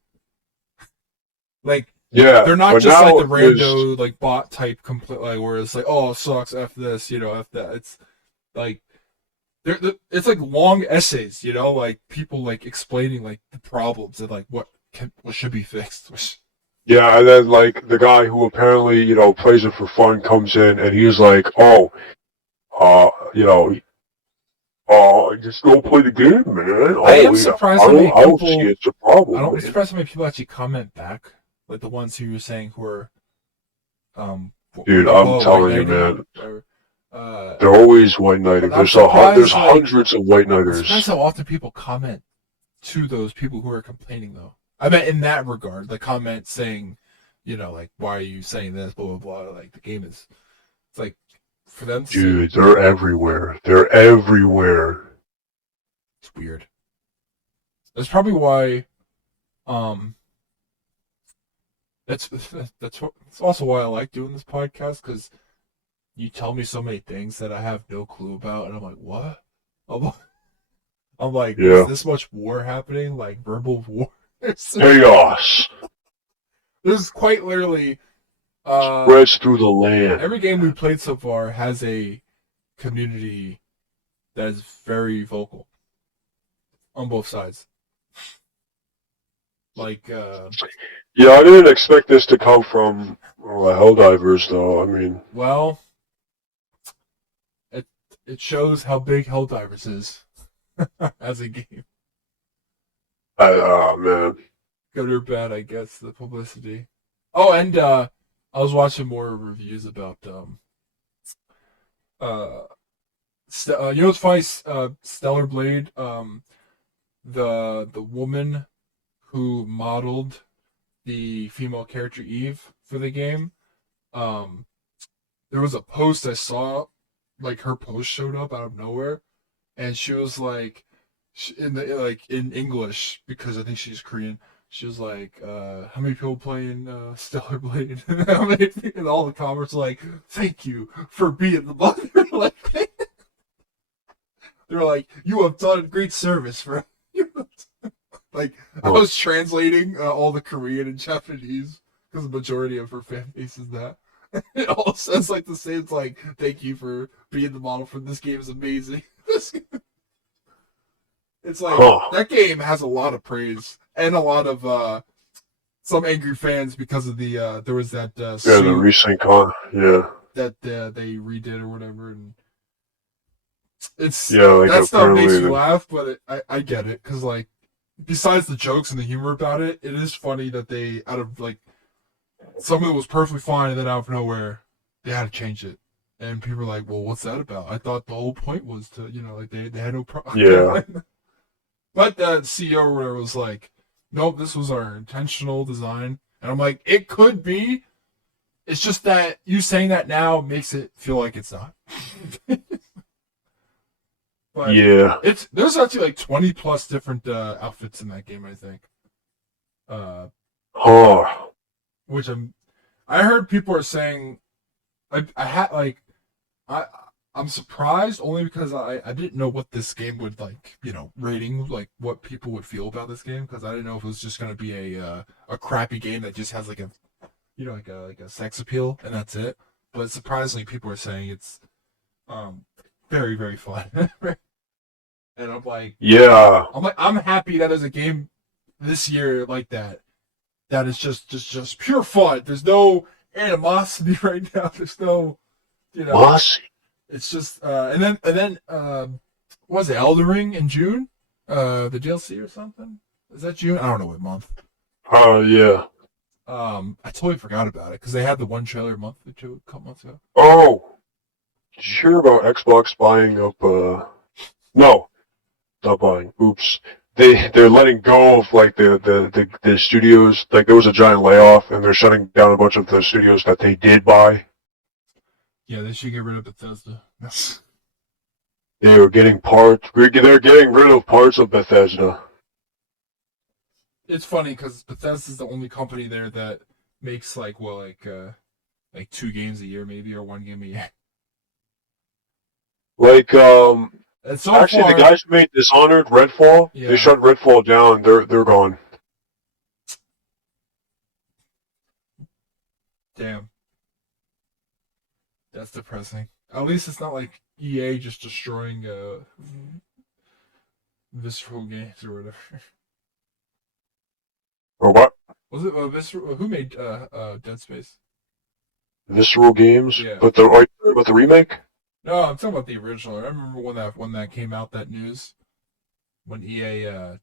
Like, they're not just like the rando like bot type complaint, like where it's like, oh, it sucks, f this, f that. It's like it's like long essays, like people like explaining like the problems and like what should be fixed. Yeah, and then like the guy who apparently plays it for fun comes in and he's like, just go play the game, man. I am surprised how many people. I don't see it's a problem. I don't be surprised how many people actually comment back, like the ones who you're saying who are. Dude, I'm telling you, man. They're always white knighting. There's hundreds of white knighters. That's how often people comment to those people who are complaining, though. I mean, in that regard, the comment saying, like, why are you saying this, blah, blah, blah. Like, the game is, it's like, for them to Dude, they're everywhere. They're everywhere. It's weird. That's probably why. That's also why I like doing this podcast, because you tell me so many things that I have no clue about, and I'm like, what? I'm like, Yeah. is this much war happening? Like verbal war? Chaos There's quite literally spreads through the land. every game we played so far has a community that is very vocal on both sides. Like, yeah, I didn't expect this to come from Helldivers, though. I mean, well, it shows how big Helldivers is as a game. oh man, Good or bad, I guess, the publicity. Oh, and I was watching more reviews about you know what's funny? Stellar Blade, the woman who modeled the female character Eve for the game, there was a post I saw, like her post showed up out of nowhere, and she was like, in English, because I think she's Korean. She was like, how many people playing Stellar Blade? And all the comments were like, thank you for being the mother. Like, they're like, you have done great service for you. Like, I was translating all the Korean and Japanese, because the majority of her fan base is that. It all says like the same. It's like, thank you for being the model for this game is amazing. It's like, that game has a lot of praise and a lot of some angry fans because of the there was that the recent that they redid or whatever, and it's like that stuff makes you laugh, but I get it, because like, besides the jokes and the humor about it, it is funny that they, out of like, some of it was perfectly fine, and then out of nowhere they had to change it, and people were like, well, what's that about? I thought the whole point was to, like, they had no problem. Yeah. But the CEO or whatever was like, nope, this was our intentional design. And I'm like, it could be. It's just that you saying that now makes it feel like it's not. But yeah. There's actually like 20 plus different outfits in that game, I think. Which I heard people are saying, I'm surprised, only because I didn't know what this game would, like, rating, like what people would feel about this game, because I didn't know if it was just gonna be a crappy game that just has like a like a sex appeal and that's it. But surprisingly, people are saying it's very, very fun. And I'm like, yeah, I'm happy that there's a game this year like that is just pure fun. There's no animosity right now. There's no, it's just and then what was it, Elden Ring in June? The DLC or something? Is that June? I don't know what month. Yeah. I totally forgot about it, because they had the one trailer a couple months ago. Oh, did you hear about Xbox buying up? No, not buying. Oops. They're letting go of like the studios. Like, there was a giant layoff, and they're shutting down a bunch of the studios that they did buy. Yeah, they should get rid of Bethesda. They were getting parts. They're getting rid of parts of Bethesda. It's funny, because Bethesda's the only company there that makes like 2 games a year, maybe, or 1 game a year. Like, so actually, far, the guys who made Dishonored, Redfall, they shut Redfall down. They're gone. Damn. That's depressing. At least it's not like EA just destroying Visceral Games or whatever. Or what? Was it Visceral? Who made Dead Space? Visceral Games? Yeah. But the remake? No, I'm talking about the original. I remember when that came out, that news, when EA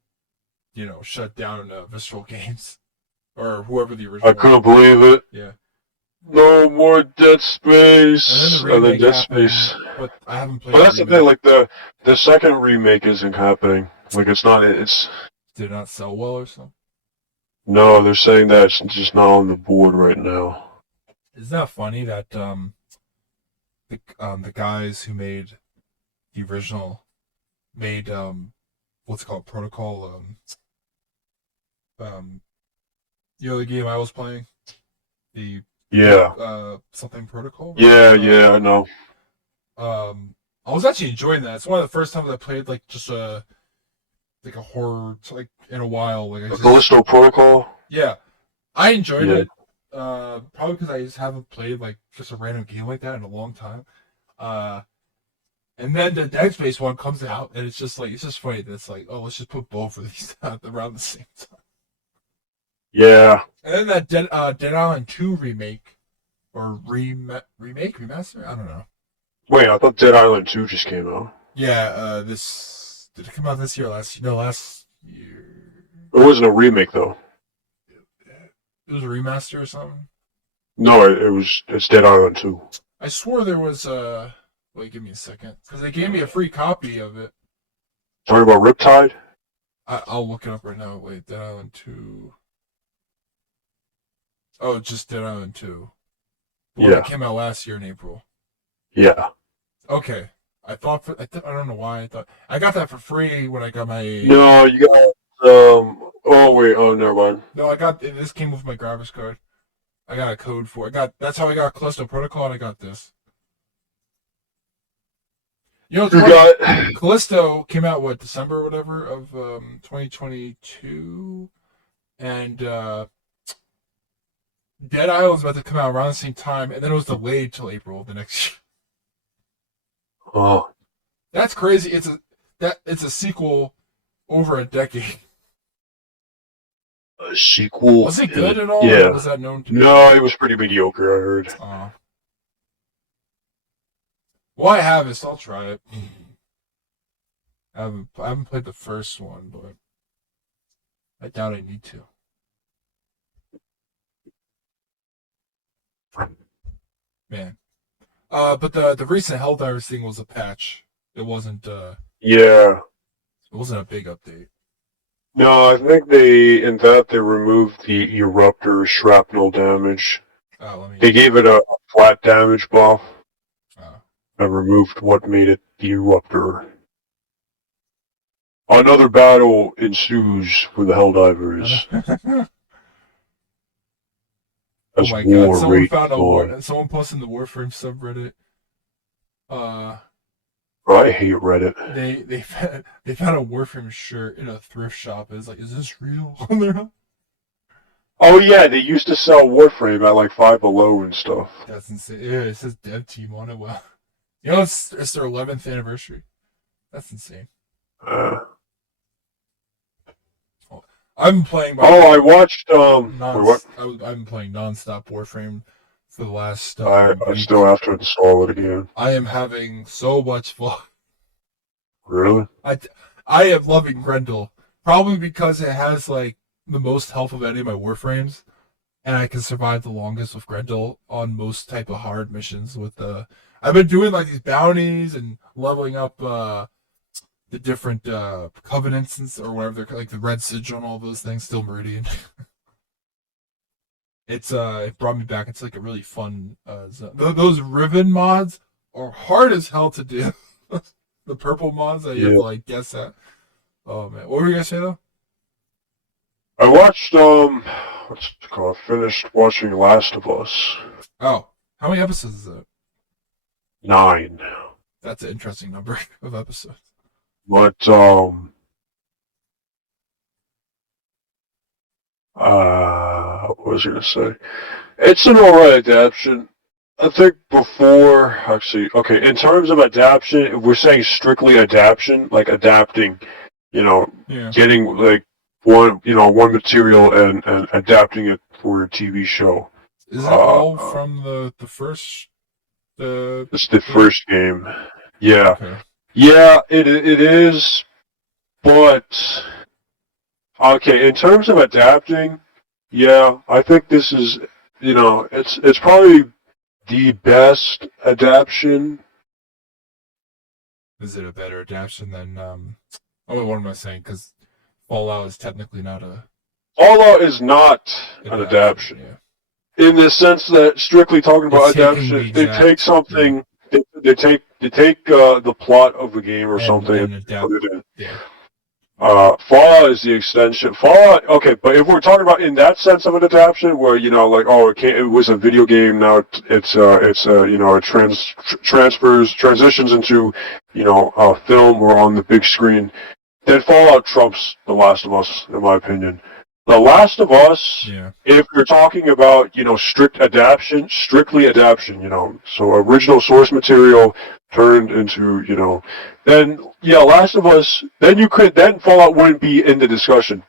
shut down Visceral Games, or whoever the original. I couldn't believe it. Yeah. No more Dead Space. And then Dead Space. But I haven't played. But that's the thing. Like, the second remake isn't happening. Like, it's not. It's. Did it not sell well or something? No, they're saying that it's just not on the board right now. Isn't that funny that the guys who made the original made what's it called Protocol um the game I was playing the something Protocol. Yeah, I know. I was actually enjoying that. It's one of the first times I played like just a horror like in a while. Like The Callisto Protocol. Yeah, I enjoyed it. Probably because I just haven't played like just a random game like that in a long time. And then the Dead Space one comes out, and it's just funny that it's like, oh, let's just put both of these out around the same time. Yeah. And then that Dead Island 2 remake or remaster, I don't know. Wait, I thought Dead Island 2 just came out. Yeah, this did it come out this year? Last year. It wasn't a remake though. It was a remaster or something. No, it's Dead Island 2. I swore there was wait, give me a second, because they gave me a free copy of it. Talking about Riptide? I'll look it up right now. Wait, Dead Island 2. Oh, just Dead Island 2. It came out last year in April. Yeah. Okay. I don't know why I thought I got that for free when I got my. No, you got Oh wait. Oh, never mind. No, I got this came with my graphics card. I got a code for it. That's how I got Callisto Protocol, and I got this. You know, Callisto came out December or whatever of 2022, and Dead Island's about to come out around the same time, and then it was delayed till April of the next year. Oh, that's crazy. It's a sequel over a decade. A sequel? Was it good at all? Yeah. Or was that known to be? No, it was pretty mediocre, I heard. Well, I have it, so I'll try it. I haven't played the first one, but I doubt I need to. Man. But the recent Helldivers thing was a patch. It wasn't Yeah. It wasn't a big update. No, I think they removed the eruptor shrapnel damage. They gave it a flat damage buff. And removed what made it the eruptor. Another battle ensues for the Helldivers. Oh my god! Someone found a war. Someone posted in the Warframe subreddit. I hate Reddit. They found a Warframe shirt in a thrift shop. It's like, is this real? Oh yeah, they used to sell Warframe at like Five Below and stuff. That's insane. Yeah, it says dev team on it. Wow. You know, it's their 11th anniversary. That's insane. I've been playing. I watched. What? I've been playing nonstop Warframe for the last. I still have to install it again. I am having so much fun. Really? I am loving Grendel, probably because it has like the most health of any of my Warframes, and I can survive the longest with Grendel on most type of hard missions. I've been doing like these bounties and leveling up the different covenants or whatever they're like, the Red Sigil and all those things. Still Meridian. It brought me back. It's like a really fun those Riven mods are hard as hell to do. The purple mods that you have to like guess at. Oh man, what were you gonna say though? I watched what's it called? Finished watching Last of Us. Oh, how many episodes is it? 9. That's an interesting number of episodes. But what was I gonna say? It's an alright adaptation. I think in terms of adaptation, if we're saying strictly adaptation, like adapting, getting like one material and adapting it for a TV show. Is it all from the first? It's the first game. Yeah. Okay. Yeah, it is, but okay. In terms of adapting, yeah, I think this is, it's probably the best adaptation. Is it a better adaptation than what am I saying? Because Fallout is technically not a. Fallout is not an adaptation. Yeah. In the sense that, strictly talking about adaptation, they take something. they take the plot of the game or something and and adapt. put it in. Yeah. Fallout is the extension. Fallout, okay, but if we're talking about in that sense of an adaptation, where like, oh, it was a video game, now it's it transitions into a film or on the big screen, then Fallout trumps The Last of Us, in my opinion. The Last of Us, Yeah. if you're talking about strictly adaptation, so original source material turned into then yeah, Last of Us. Then Fallout wouldn't be in the discussion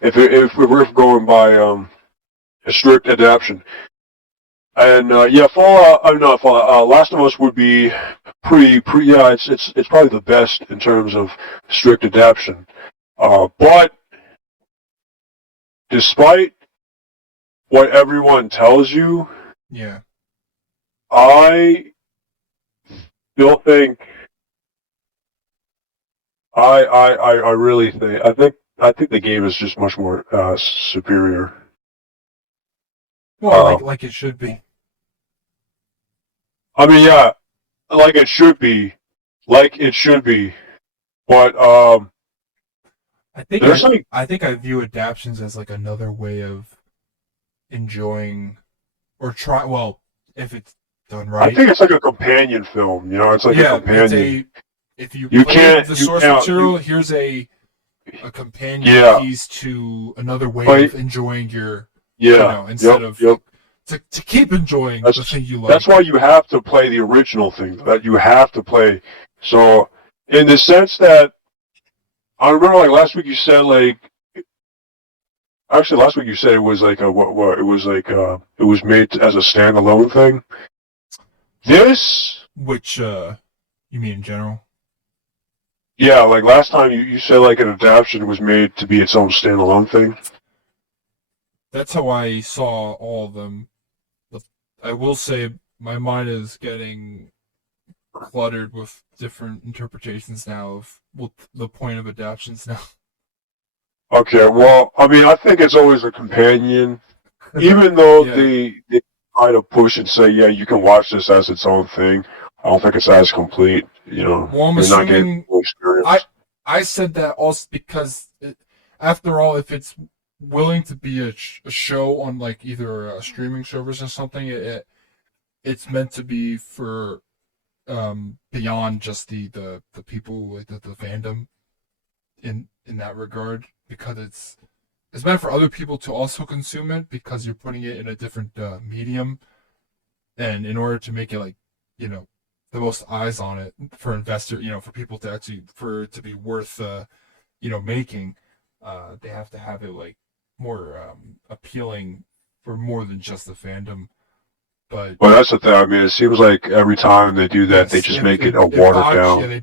if we were going by a strict adaptation. And yeah, Fallout. I'm not Fallout. Last of Us would be pretty. Yeah, it's probably the best in terms of strict adaptation. But despite what everyone tells you, yeah, I still think I really think I think the game is just much more superior. well, like it should be. I mean, yeah, like it should be, but I think I view adaptions as like another way of enjoying or try. Well, if it's done right, I think it's like a companion film. It's like a companion. If you You play can't the source material, here's a companion piece to another way of enjoying your instead of to keep enjoying the thing you like. That's why you have to play the original thing that you have to play. So in the sense that I remember like last week you said last week you said it was like it was made as a standalone thing. Which you mean in general? Yeah, like last time you said like an adaptation was made to be its own standalone thing. That's how I saw all of them. But I will say my mind is getting cluttered with different interpretations now of what the point of adaptions now. Okay, well, I mean, I think it's always a companion, even though they try to push and say, yeah, you can watch this as its own thing. I don't think it's as complete. Well, I'm assuming I said that also because after all, if it's willing to be a show on like either a streaming service or something, it's meant to be for beyond just the people like the fandom in that regard, because it's meant for other people to also consume it because you're putting it in a different medium, and in order to make it like the most eyes on it for investor, for people to actually for it to be worth making, they have to have it like more appealing for more than just the fandom. But well, that's the thing. I mean, it seems like every time they do that, they just make it a watered down. Yeah,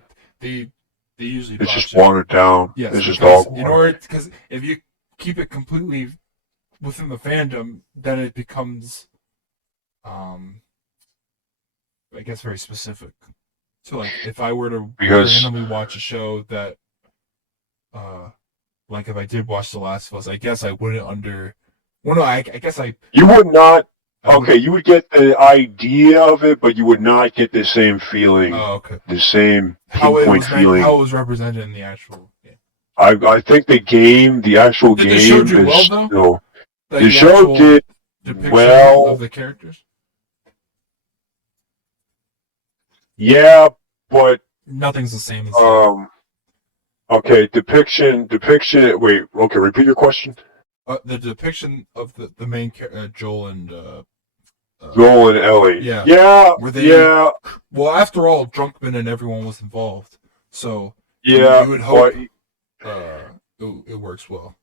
they usually it's just watered down. Yes, it's just all because if you keep it completely within the fandom, then it becomes, I guess, very specific. So, like, if I were to randomly watch a show that, like, if I did watch The Last of Us, I guess I wouldn't Well, no, I guess I. You would not. Okay, you would get the idea of it, but you would not get the same feeling. Oh, okay. The same pinpoint feeling. How it was represented in the actual game. I think the actual game. Did the show do well, though? The show did well. Of the characters? Yeah, but nothing's the same as okay, depiction. Wait, okay, repeat your question. The depiction of the main Joel and Joel and Ellie. Yeah. Well, after all, Drunkman and everyone was involved, so yeah, you would hope it works well.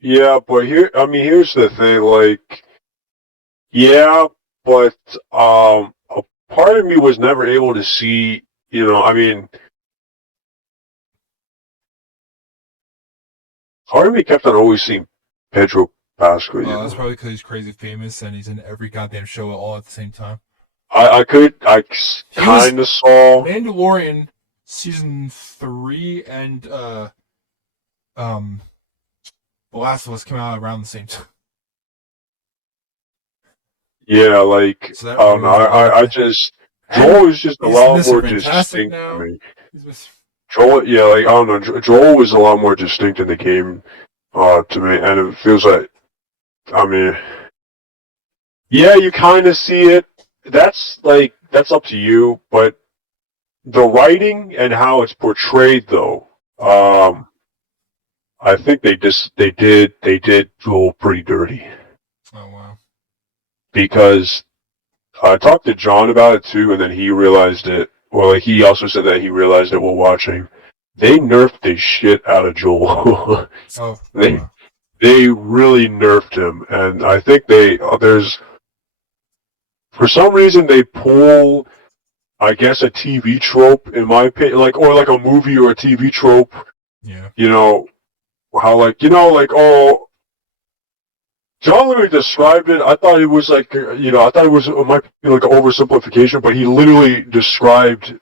Yeah, but here's the thing. Like, yeah, but a part of me was never able to see. Part of me kept on always seeing Pedro Pascal. That's probably because he's crazy famous and he's in every goddamn show all at the same time. I kind of saw Mandalorian season 3 and The Last of Us came out around the same time. Yeah, like so I don't know. I just Joel is just a lot more Fantastic distinct now. to me. Joel, yeah, like I don't know, Joel was a lot more distinct in the game, to me, and it feels like, I mean, yeah, you kind of see it. That's up to you, but the writing and how it's portrayed, though, I think they did Joel pretty dirty. Oh wow. Because I talked to John about it too, and then he realized it. Well, like, he also said that he realized it while watching. They nerfed the shit out of Joel. Oh. They really nerfed him, and I think there's for some reason they pull, I guess, a TV trope, in my opinion, or like a movie or a TV trope. Yeah. You know how, oh, John literally described it. I thought it was like, I thought it might be like an oversimplification, but he literally described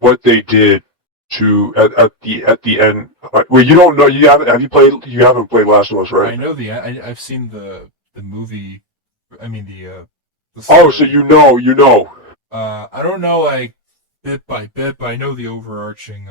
what they did at the end. Well, you don't know. You haven't played Last of Us, right? I know I've seen the movie. I mean the oh, so you know. I don't know like bit by bit, but I know the overarching.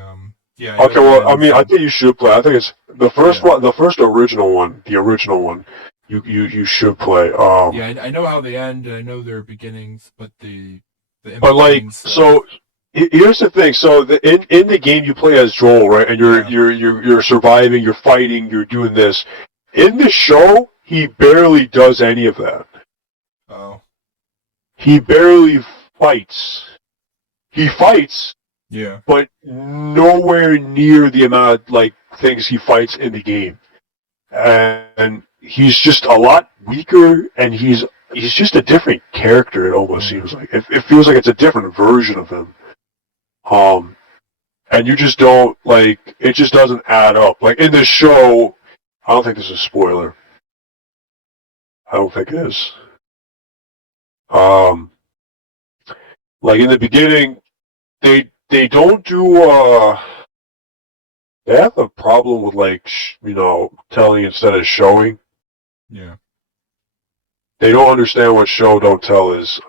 Yeah. Okay, well, I mean, I think you should play. I think it's the first one, the first original one, the original one. You should play. Yeah, I know how they end, and I know their beginnings, but the but like, so here's the thing. So in the game you play as Joel, right? And you're surviving, you're fighting, you're doing this. In the show, he barely does any of that. Oh. He barely fights. He fights. Yeah. But nowhere near the amount of things he fights in the game. And he's just a lot weaker, and he's just a different character. It almost seems like it feels like it's a different version of him. And you just don't it just doesn't add up. Like in this show, I don't think this is a spoiler. I don't think it is. Like in the beginning, they don't do they have a problem with telling instead of showing. Yeah. They don't understand what show don't tell is.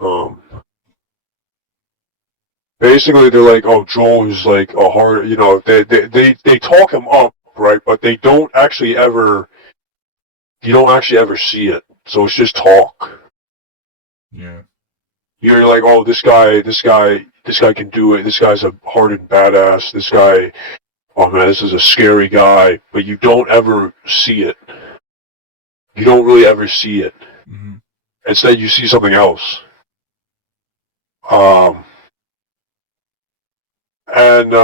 Basically they're like, oh, Joel is like a hard, they talk him up, right? But they don't actually ever. You don't actually ever see it, so it's just talk. Yeah. You're like, oh, this guy can do it. This guy's a hardened badass. This guy, oh man, this is a scary guy. But you don't ever see it. You don't really ever see it. Mm-hmm. Instead, you see something else. And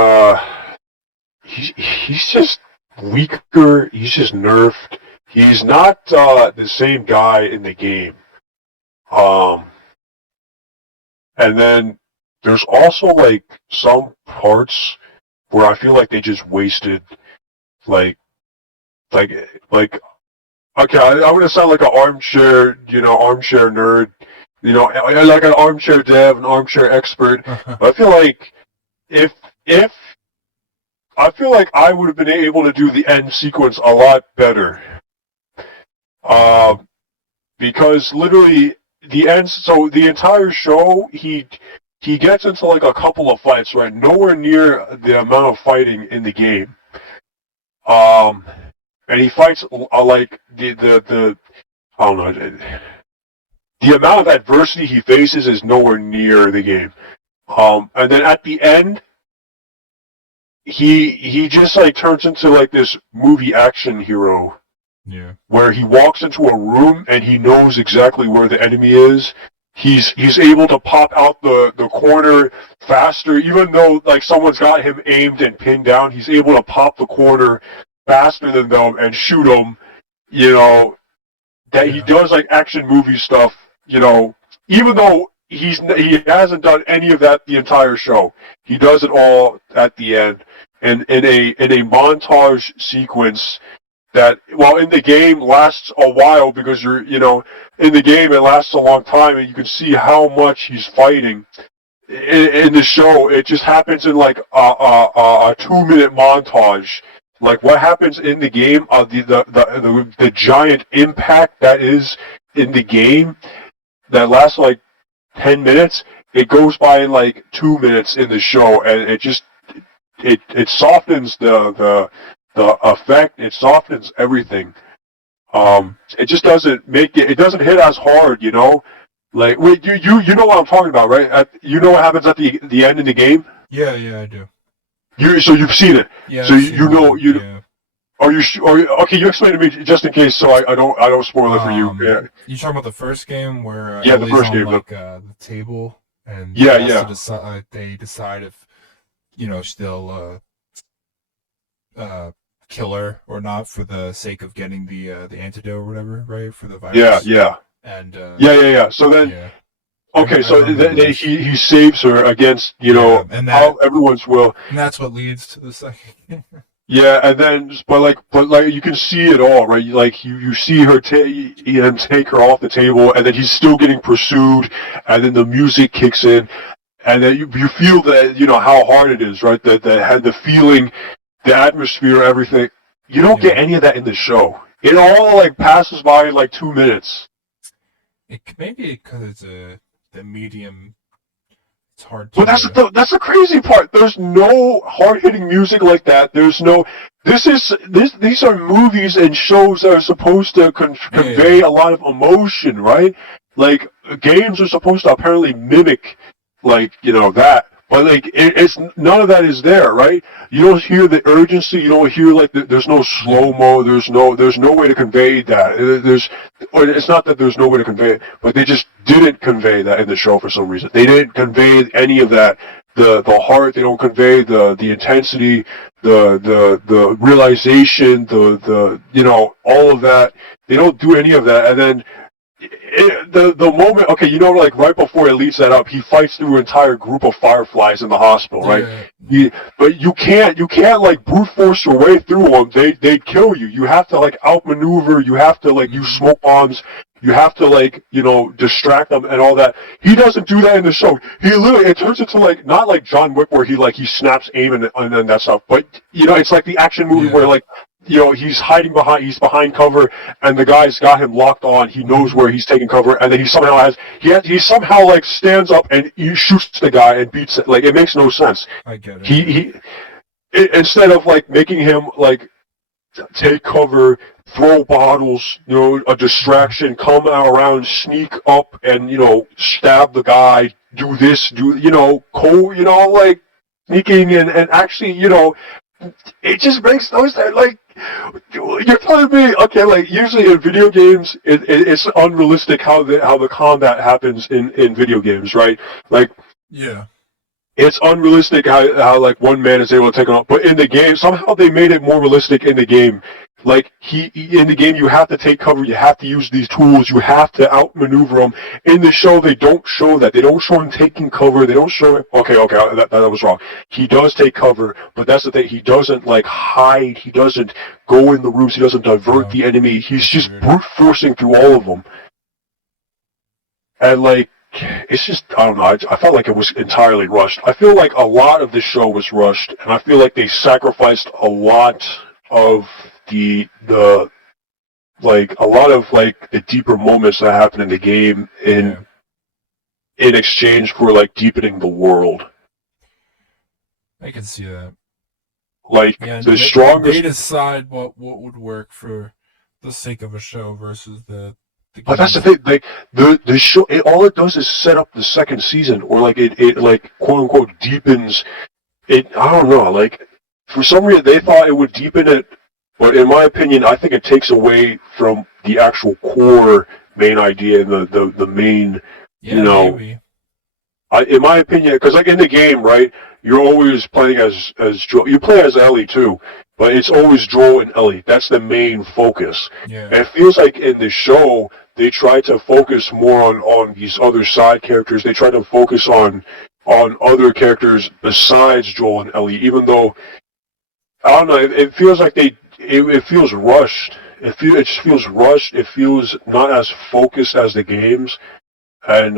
he's just weaker. He's just nerfed. He's not the same guy in the game. And then there's also some parts where I feel like they just wasted okay, I'm gonna sound like an armchair nerd, like an armchair dev, an armchair expert. But I feel like if I would have been able to do the end sequence a lot better. Because literally the end, so the entire show, he gets into a couple of fights, right? Nowhere near the amount of fighting in the game. And he fights the I don't know, the amount of adversity he faces is nowhere near the game. And then at the end, he just turns into this movie action hero. Yeah. Where he walks into a room and he knows exactly where the enemy is. He's able to pop out the corner faster, even though someone's got him aimed and pinned down. He's able to pop the corner faster than them and shoot them. That he does action movie stuff. Even though he hasn't done any of that the entire show, he does it all at the end, and in a montage sequence that, while in the game lasts a while, because in the game it lasts a long time, and you can see how much he's fighting. In the show, it just happens in a 2-minute montage. What happens in the game, the giant impact that is in the game that lasts 10 minutes it goes by in like 2 minutes in the show, and it softens the effect. It softens everything. It just doesn't make it. It doesn't hit as hard, you know. Like, wait, you know what I'm talking about, right? You know what happens at the end in the game? Yeah, I do. So you've seen it. Yeah. So you know you. Yeah. Are you okay? You explain to me just in case, so I don't spoil it for you. Yeah. You talking about the first game where yeah, the first game, like the table, and they decide if still kill her or not for the sake of getting the antidote or whatever, right? For the virus. Yeah. And yeah. So then, okay, so he saves her against and how everyone's will, and that's what leads to the second game. Yeah, and then, but like you can see it all, right? Like you see her take her off the table, and then he's still getting pursued, and then the music kicks in, and then you feel that how hard it is, right? That had the feeling, the atmosphere, everything. You don't get any of that in the show. It all like passes by in like 2 minutes. Maybe because it's the medium. It's hard to. But that's the crazy part. There's no hard-hitting music like that. There's no. These are movies and shows that are supposed to convey a lot of emotion, right? Like games are supposed to apparently mimic, like that. But like it's none of that is there, right? You don't hear the urgency. You don't hear like there's no slow mo. There's no way to convey that. It's not that there's no way to convey it, but they just didn't convey that in the show for some reason. They didn't convey any of that. The heart. They don't convey the intensity, the realization, the all of that. They don't do any of that, and then. The moment, okay, like right before it leads that up, he fights through an entire group of fireflies in the hospital, right? Yeah. But you can't like brute force your way through them. They'd kill you. You have to like outmaneuver. You have to like use smoke bombs. You have to like distract them and all that. He doesn't do that in the show. He literally it turns into like not like John Wick where he snaps aim and then that stuff. But it's like the action movie where like. He's he's behind cover, and the guy's got him locked on. He knows where he's taking cover, and then he somehow like stands up and he shoots the guy and beats it. Like it makes no sense. I get it. Instead of like making him like take cover, throw bottles, a distraction, come around, sneak up, and stab the guy, do this, like sneaking and actually, it just makes no sense. Like you're telling me, okay, like usually in video games, it's unrealistic how the combat happens in video games, right? Like it's unrealistic how like one man is able to take him out. But in the game, somehow they made it more realistic in the game. Like in the game, you have to take cover. You have to use these tools. You have to outmaneuver them. In the show, they don't show that. They don't show him taking cover. They don't show it. Okay, that was wrong. He does take cover, but that's the thing. He doesn't like hide. He doesn't go in the rooms. He doesn't divert the enemy. He's just brute forcing through all of them. And like, it's just I don't know. I felt like it was entirely rushed. I feel like a lot of this show was rushed, and I feel like they sacrificed a lot of the like a lot of like the deeper moments that happen in the game in exchange for like deepening the world. I can see that. Like the strongest. They decide what would work for the sake of a show versus the game. But that's the thing. Like the show, all it does is set up the second season, or like it like quote unquote deepens it. I don't know. Like for some reason they thought it would deepen it. But in my opinion, I think it takes away from the actual core main idea and the main, maybe. In my opinion, because like in the game, right, you're always playing as Joel. You play as Ellie too, but it's always Joel and Ellie. That's the main focus. Yeah. And it feels like in the show they try to focus more on these other side characters. They try to focus on other characters besides Joel and Ellie, even though I don't know. It feels like it feels rushed. It just feels rushed. It feels not as focused as the games, and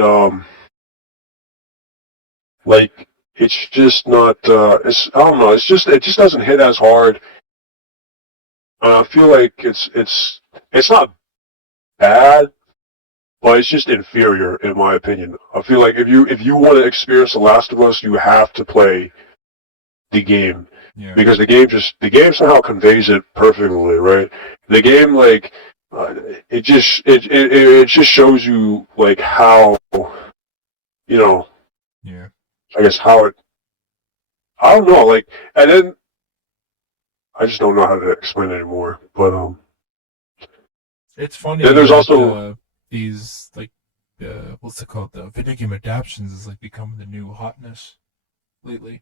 like it's just not. I don't know. It just doesn't hit as hard. I feel like it's not bad, but it's just inferior in my opinion. I feel like if you want to experience The Last of Us, you have to play the game. Yeah. Because the game somehow conveys it perfectly, right? The game it just shows you like how, you know, yeah. I guess how it, I don't know, like, and then I just don't know how to explain it anymore. But it's funny. Then there's that, also these like what's it called? The video game adaptations is like becoming the new hotness lately.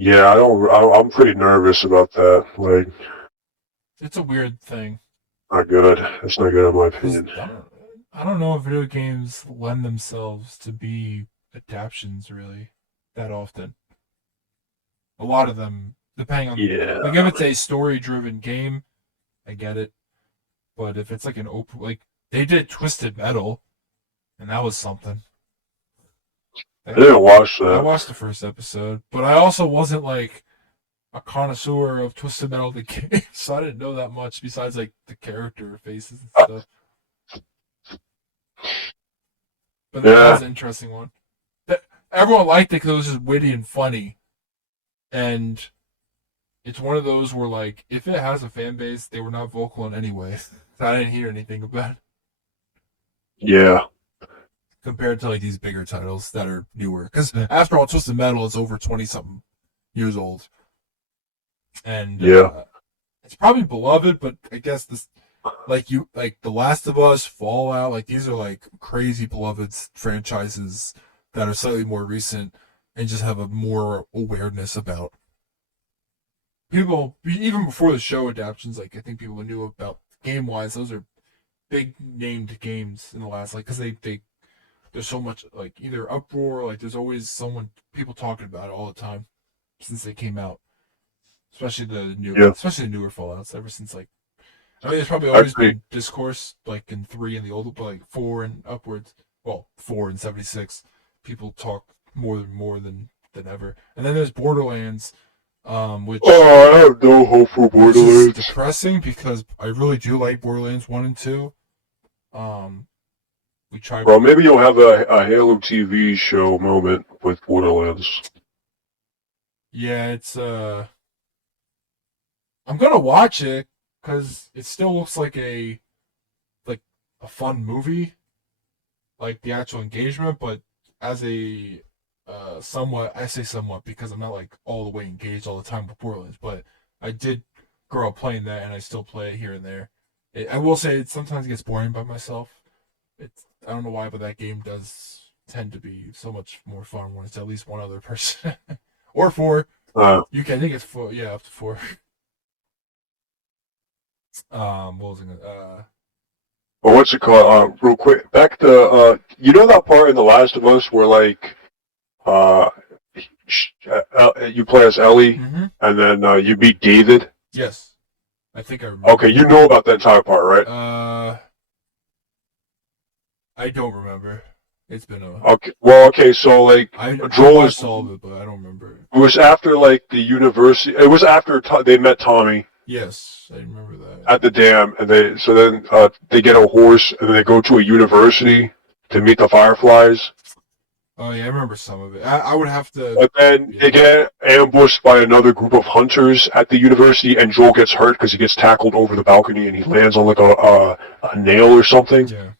yeah, I'm pretty nervous about that. Like, it's a weird thing. Not good. It's not good in my opinion. I don't know if video games lend themselves to be adaptations really that often. A lot of them, depending on like if it's a story-driven game, I get it. But if it's like an open, like they did Twisted Metal, and that was something. I didn't watch that. I watched the first episode, but I also wasn't like a connoisseur of Twisted Metal the game, so I didn't know that much besides like the character faces and stuff. But that was an interesting one. Everyone liked it because it was just witty and funny, and it's one of those where like if it has a fan base, they were not vocal in any way. So I didn't hear anything about it. Yeah. Compared to like these bigger titles that are newer, because after all, Twisted Metal is over 20-something years old, and it's probably beloved. But I guess this, like The Last of Us, Fallout, like these are like crazy beloved franchises that are slightly more recent and just have a more awareness about. People even before the show adaptations, like I think people knew about game wise. Those are big named games in the last, like because they there's so much like either uproar, like there's always people talking about it all the time since they came out, especially the newer Fallouts. Ever since like, I mean, there's probably always been discourse like in 3 and the old, but like 4 and upwards. Well, 4 and 76, people talk more than ever. And then there's Borderlands, which I have no hope for Borderlands. Which is depressing because I really do like Borderlands 1 and 2. We tried. Well, maybe you'll have a Halo TV show moment with Borderlands. Yeah, it's I'm gonna watch it because it still looks like a fun movie, like the actual engagement. But as a somewhat, I say somewhat because I'm not like all the way engaged all the time with Borderlands, but I did grow up playing that, and I still play it here and there. I will say it sometimes gets boring by myself. I don't know why, but that game does tend to be so much more fun when it's at least one other person. Or 4. I think it's 4. Yeah, up to 4. What was it gonna, well, what's it called? Real quick, back to you know that part in The Last of Us where like you play as Ellie, and then you beat David. Yes, I think I remember. Okay, you know about that entire part, right? I don't remember. It's been a... Okay, well, okay, so, like, Joel is... all of it, but I don't remember. It was after, like, the university... It was after they met Tommy. Yes, I remember that. At the dam, and then they get a horse, and then they go to a university to meet the Fireflies. Oh, yeah, I remember some of it. I would have to... But then they get ambushed by another group of hunters at the university, and Joel gets hurt because he gets tackled over the balcony, and he lands on, like, a nail or something. Yeah.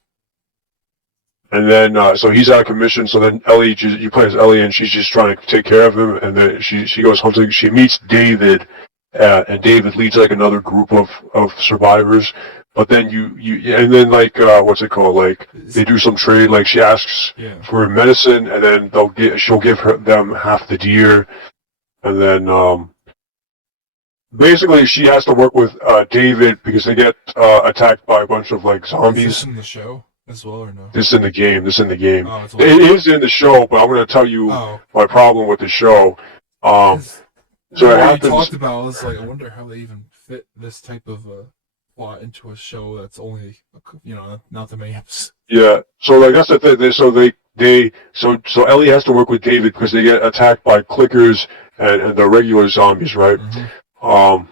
And then, so he's out of commission, so then Ellie, you play as Ellie, and she's just trying to take care of him, and then she goes hunting, she meets David, and David leads, like, another group of survivors, but then and then, like, what's it called, like, they do some trade, like, she asks for medicine, and then she'll give them half the deer, and then, basically, she has to work with, David, because they get, attacked by a bunch of, like, zombies. Is this in the show? As well or no? This is in the game. Oh, it is in the show, but I'm going to tell you my problem with the show. So what happens, you talked about, I was like, I wonder how they even fit this type of plot into a show that's only, not the main episode. Yeah. So like that's the thing. So Ellie has to work with David because they get attacked by clickers and the regular zombies, right? Mm-hmm.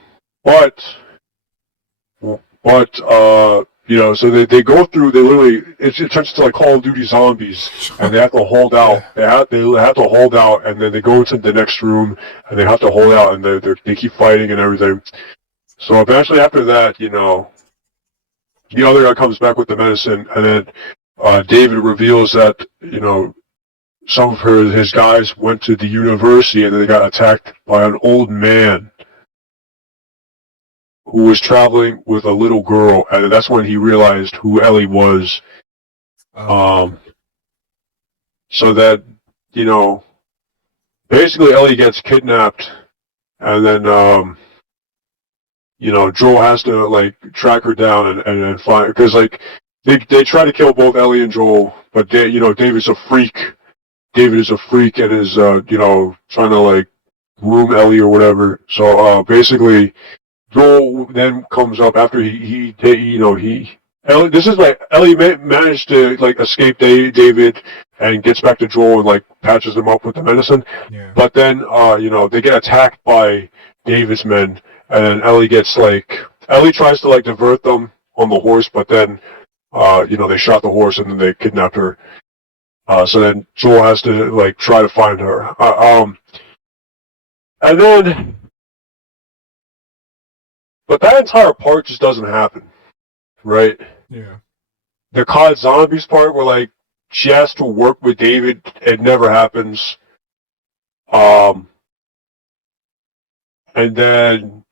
But So they go through. They literally it turns into like Call of Duty zombies, and they have to hold out. They have to hold out, and then they go into the next room, and they have to hold out, and they keep fighting and everything. So eventually, after that, the other guy comes back with the medicine, and then David reveals that some of his guys went to the university, and then they got attacked by an old man who was traveling with a little girl, and that's when he realized who Ellie was. So that, basically Ellie gets kidnapped, and then, Joel has to, like, track her down and find, because, like, they try to kill both Ellie and Joel, but, David's a freak. David is a freak and is, trying to, like, groom Ellie or whatever. So, basically, Joel then comes up after Ellie, this is like Ellie managed to like escape David and gets back to Joel and like patches him up with the medicine. Yeah. But then they get attacked by David's men, and then Ellie tries to like divert them on the horse, but then they shot the horse and then they kidnapped her. So then Joel has to like try to find her. And then. But that entire part just doesn't happen, right? Yeah. The COD Zombies part where, like, she has to work with David, it never happens. And then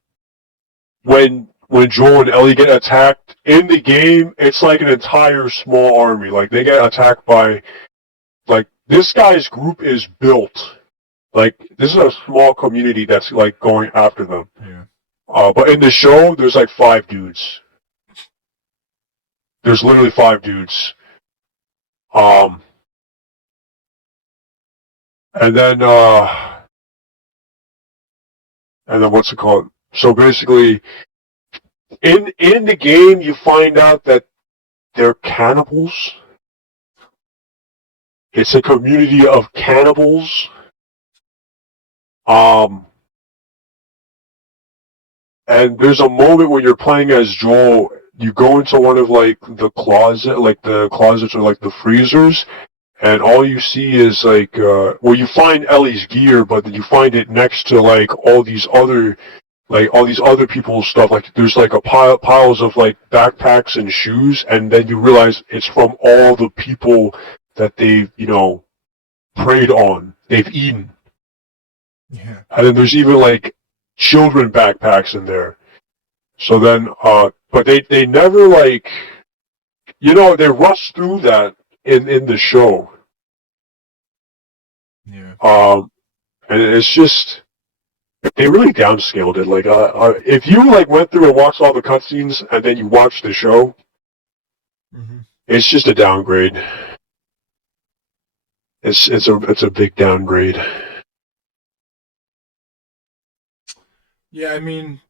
when Joel and Ellie get attacked, in the game, it's like an entire small army. Like, they get attacked by, like, this guy's group is built. Like, this is a small community that's, like, going after them. Yeah. But in the show, there's like 5 dudes. There's literally 5 dudes. And then what's it called? So basically, in the game, you find out that they're cannibals. It's a community of cannibals. And there's a moment when you're playing as Joel, you go into one of like the closets or like the freezers, and all you see is like, you find Ellie's gear, but then you find it next to like all these other people's stuff. Like there's like a piles of like backpacks and shoes, and then you realize it's from all the people that they've preyed on, they've eaten. Yeah. And then there's even like children backpacks in there. So then, but they never like, they rush through that in the show. Yeah. And it's just, they really downscaled it. Like, if you like went through and watched all the cutscenes and then you watched the show, it's just a downgrade. It's a big downgrade. Yeah, I mean,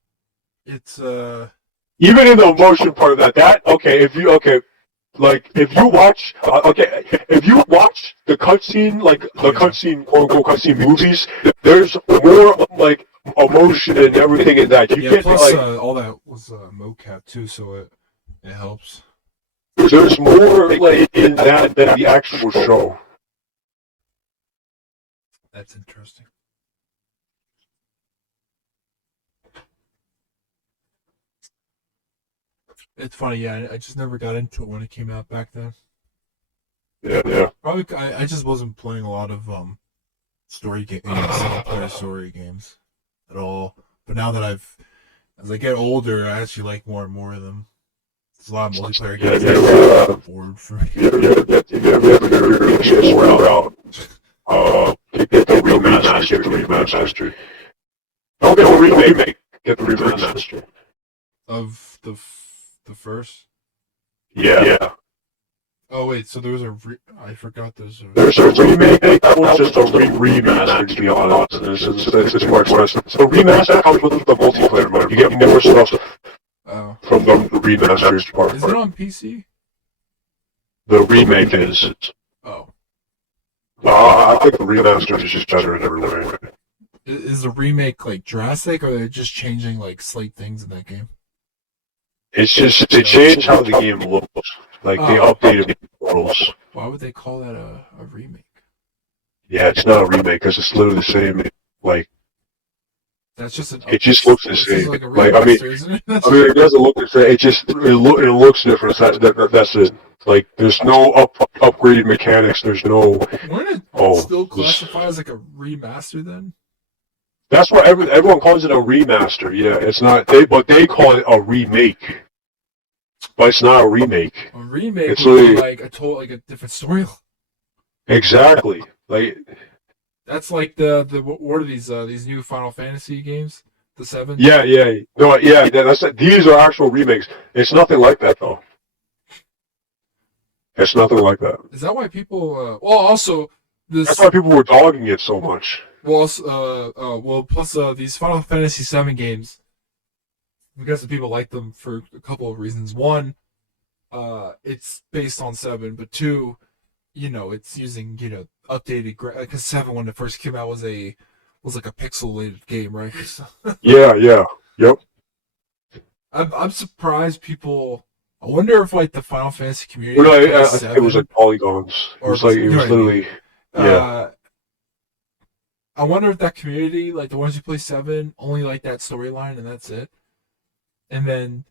it's even in the emotion part of that if you watch the cutscene, like the cutscene, quote unquote cutscene movies, there's more like emotion and everything in that. You get plus like all that was mocap too, so it helps. There's more like in that than the actual show. That's interesting. It's funny, yeah. I just never got into it when it came out back then. Yeah. Probably, I just wasn't playing a lot of story games, single player story games at all. But now that as I get older, I actually like more and more of them. There's a lot of multiplayer games that are bored for me. Get the remaster. Don't get a remake. Get the remaster. Of the first? Yeah. Oh wait, so there was I forgot there's a remake. That was just a remaster, to be honest. It's much worse. So remaster comes with the multiplayer mode. You get more stuff from the remastered part. Is it on PC? The remake is. Oh. I think the remaster is just better in every way. Is the remake like drastic, or are they just changing like slight things in that game? It's just they changed how the game looks. Like they updated the worlds. Why would they call that a remake? Yeah, it's not a remake because it's literally the same. Like that's just an. It just looks the same. Like a remaster, isn't it? It doesn't look the same. It looks different. That's it. Like there's no upgraded mechanics. There's no. Wouldn't it still classify as like a remaster then? That's what everyone calls it, a remaster. Yeah, it's not. But they call it a remake. But it's not a remake. A remake it's would be like a different story. Exactly. Like that's like the what are these new Final Fantasy games? The 7? Yeah. No, yeah. These are actual remakes. It's nothing like that though. It's nothing like that. Is that why people? Well, also that's why people were dogging it so much. Well, plus these Final Fantasy 7 games, because the people like them for a couple of reasons. One, it's based on 7, but 2, it's using updated because 7 when it first came out was like a pixelated game, right? Yeah, yep. I'm surprised people. I wonder if like the Final Fantasy community. It was like polygons. It was literally. Yeah. I wonder if that community, like the ones who play 7, only like that storyline and that's it. And then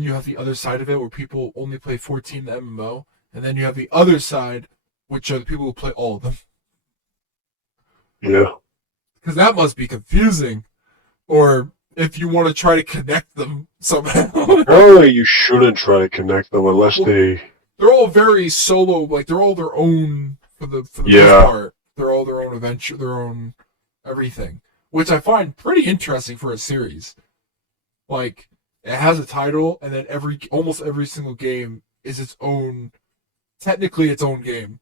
you have the other side of it where people only play 14 the MMO, and then you have the other side, which are the people who play all of them. Yeah. Because that must be confusing. Or if you want to try to connect them somehow. Apparently you shouldn't try to connect them unless they're all very solo, like they're all their own for the most part. They're all their own adventure, their own everything. Which I find pretty interesting for a series. Like, it has a title, and then almost every single game is technically its own game.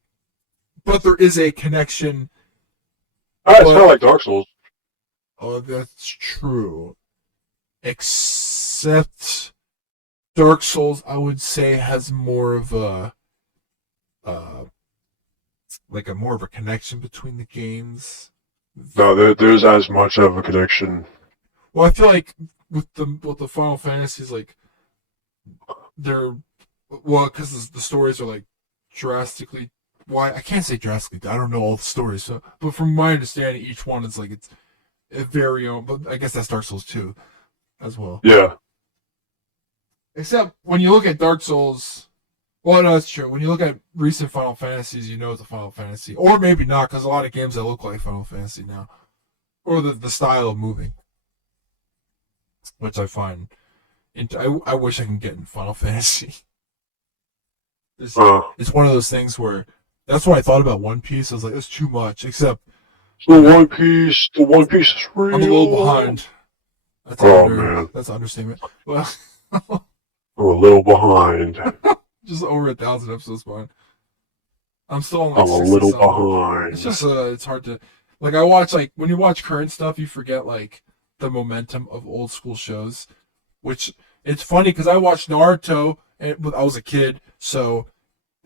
But there is a connection. It's kind of like Dark Souls. Oh, that's true. Except Dark Souls, I would say, has more of a more of a connection between the games. No, there's as much of a connection. Well, I feel like with the Final Fantasies, like because the stories are like drastically. Why I can't say drastically. I don't know all the stories, but from my understanding, each one is like it's a very own. But I guess that's Dark Souls 2 as well. Yeah. Except when you look at Dark Souls, well, no, that's true. When you look at recent Final Fantasies, you know it's a Final Fantasy, or maybe not, because a lot of games that look like Final Fantasy now, or the style of moving, which I find. I wish I can get in Final Fantasy. It's one of those things where that's what I thought about One Piece. I was like, that's too much. Except the One Piece is real. I'm a little behind. That's man, that's an understatement. Well, we're a little behind. Just over 1,000 episodes behind. I'm still on. I'm a little behind. It's just it's hard to I watch when you watch current stuff, you forget like the momentum of old school shows. Which it's funny because I watched Naruto and I was a kid, so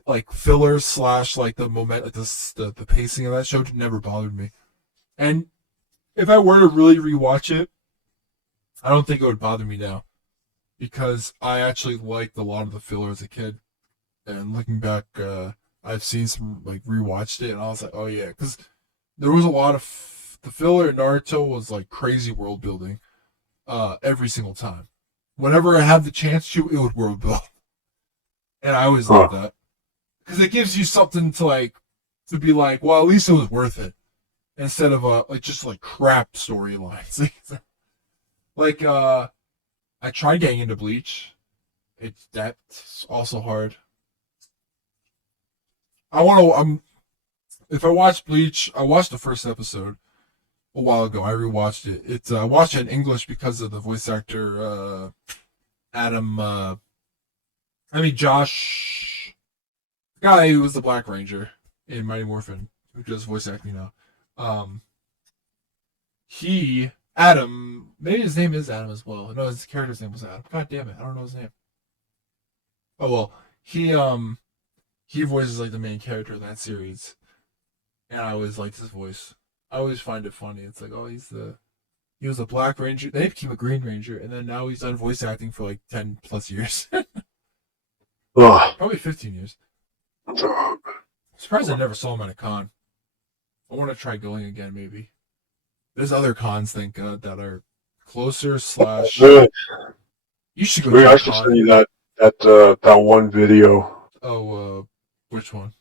like fillers / like the moment, like the pacing of that show never bothered me. And if I were to really rewatch it, I don't think it would bother me now, because I actually liked a lot of the filler as a kid. And looking back, I've seen some rewatched it, and I was like, oh yeah, because there was a lot of the filler in Naruto was like crazy world building, every single time. Whenever I had the chance to, it would world build. And I always loved that. Because it gives you something to be like, well, at least it was worth it. Instead of just crap storylines. I tried getting into Bleach. That's also hard. If I watch Bleach, I watched the first episode a while ago. I rewatched it. I watched it in English because of the voice actor, Josh, the guy who was the Black Ranger in Mighty Morphin, who does voice acting now. Adam, maybe his name is Adam as well. No, his character's name was Adam. God damn it, I don't know his name. Oh well, he voices the main character in that series, and I always liked his voice. I always find it funny. It's like, oh, he's the He was a Black Ranger. They became a Green Ranger, and then now he's done voice acting for like 10 plus years. Probably 15 years. I'm surprised I never saw him at a con. I want to try going again, maybe. There's other cons, thank God, that are closer / You should go to I a should con. send you that one video. Oh, which one?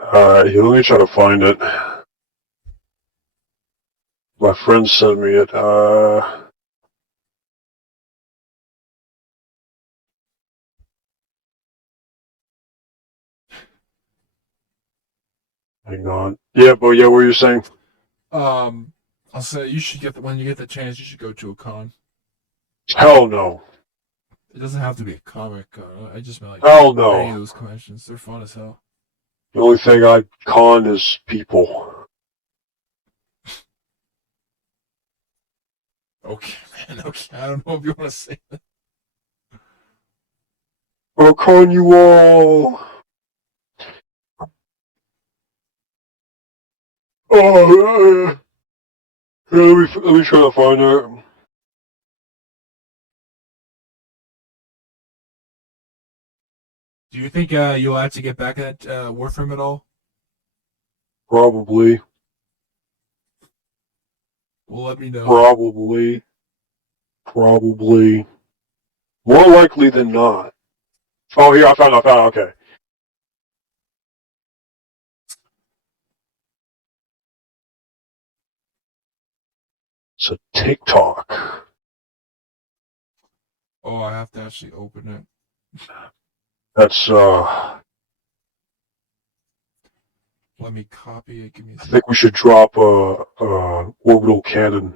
Alright, let me try to find it. My friend sent me it. Hang on. Yeah, but yeah, what were you saying? I'll say you should when you get the chance, you should go to a con. Hell no. It doesn't have to be a comic con. I just meant like Hell no. any of those conventions. They're fun as hell. The only thing I con is people. Okay, man. Okay, I don't know if you want to say that. I'll con you all. Oh, let me try to find it. Do you think you'll have to get back at Warframe at all? Probably. Well, let me know. Probably. More likely than not. Oh, here, I found it, okay. It's a TikTok. Oh, I have to actually open it. That's, Let me copy it. Give me a second. I think we should drop orbital cannon.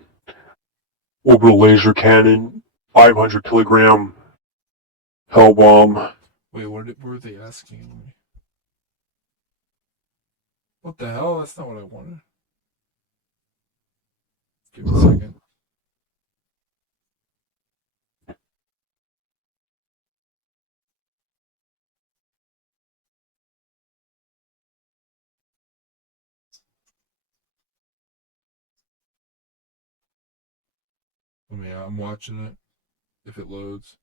Orbital laser cannon. 500 kilogram hell bomb. Wait, what were they asking me? What the hell? That's not what I wanted. Give me a second. I'm watching it. If it loads.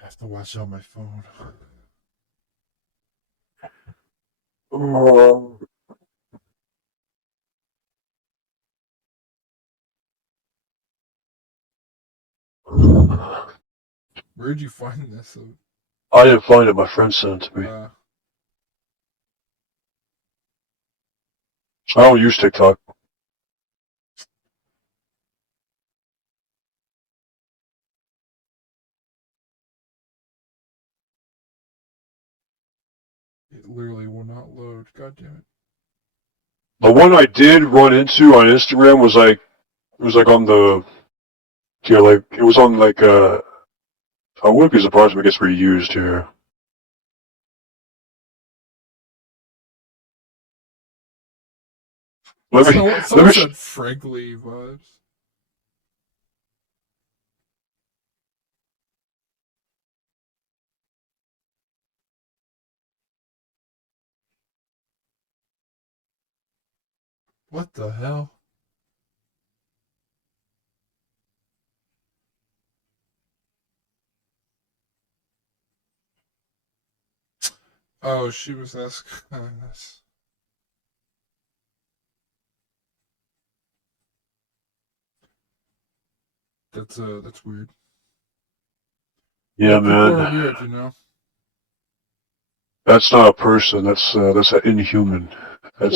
I have to watch it on my phone. Where'd you find this? I didn't find it. My friend sent it to me. I don't use TikTok. It literally will not load. God damn it. The one I did run into on Instagram was like, it was like on the, yeah, like, it was on like, I wouldn't be surprised if it gets reused here. Someone said frankly vibes. What the hell? Oh, she was asking this. That's weird. Yeah, man. People are weird, you know. That's not a person. That's an inhuman. That's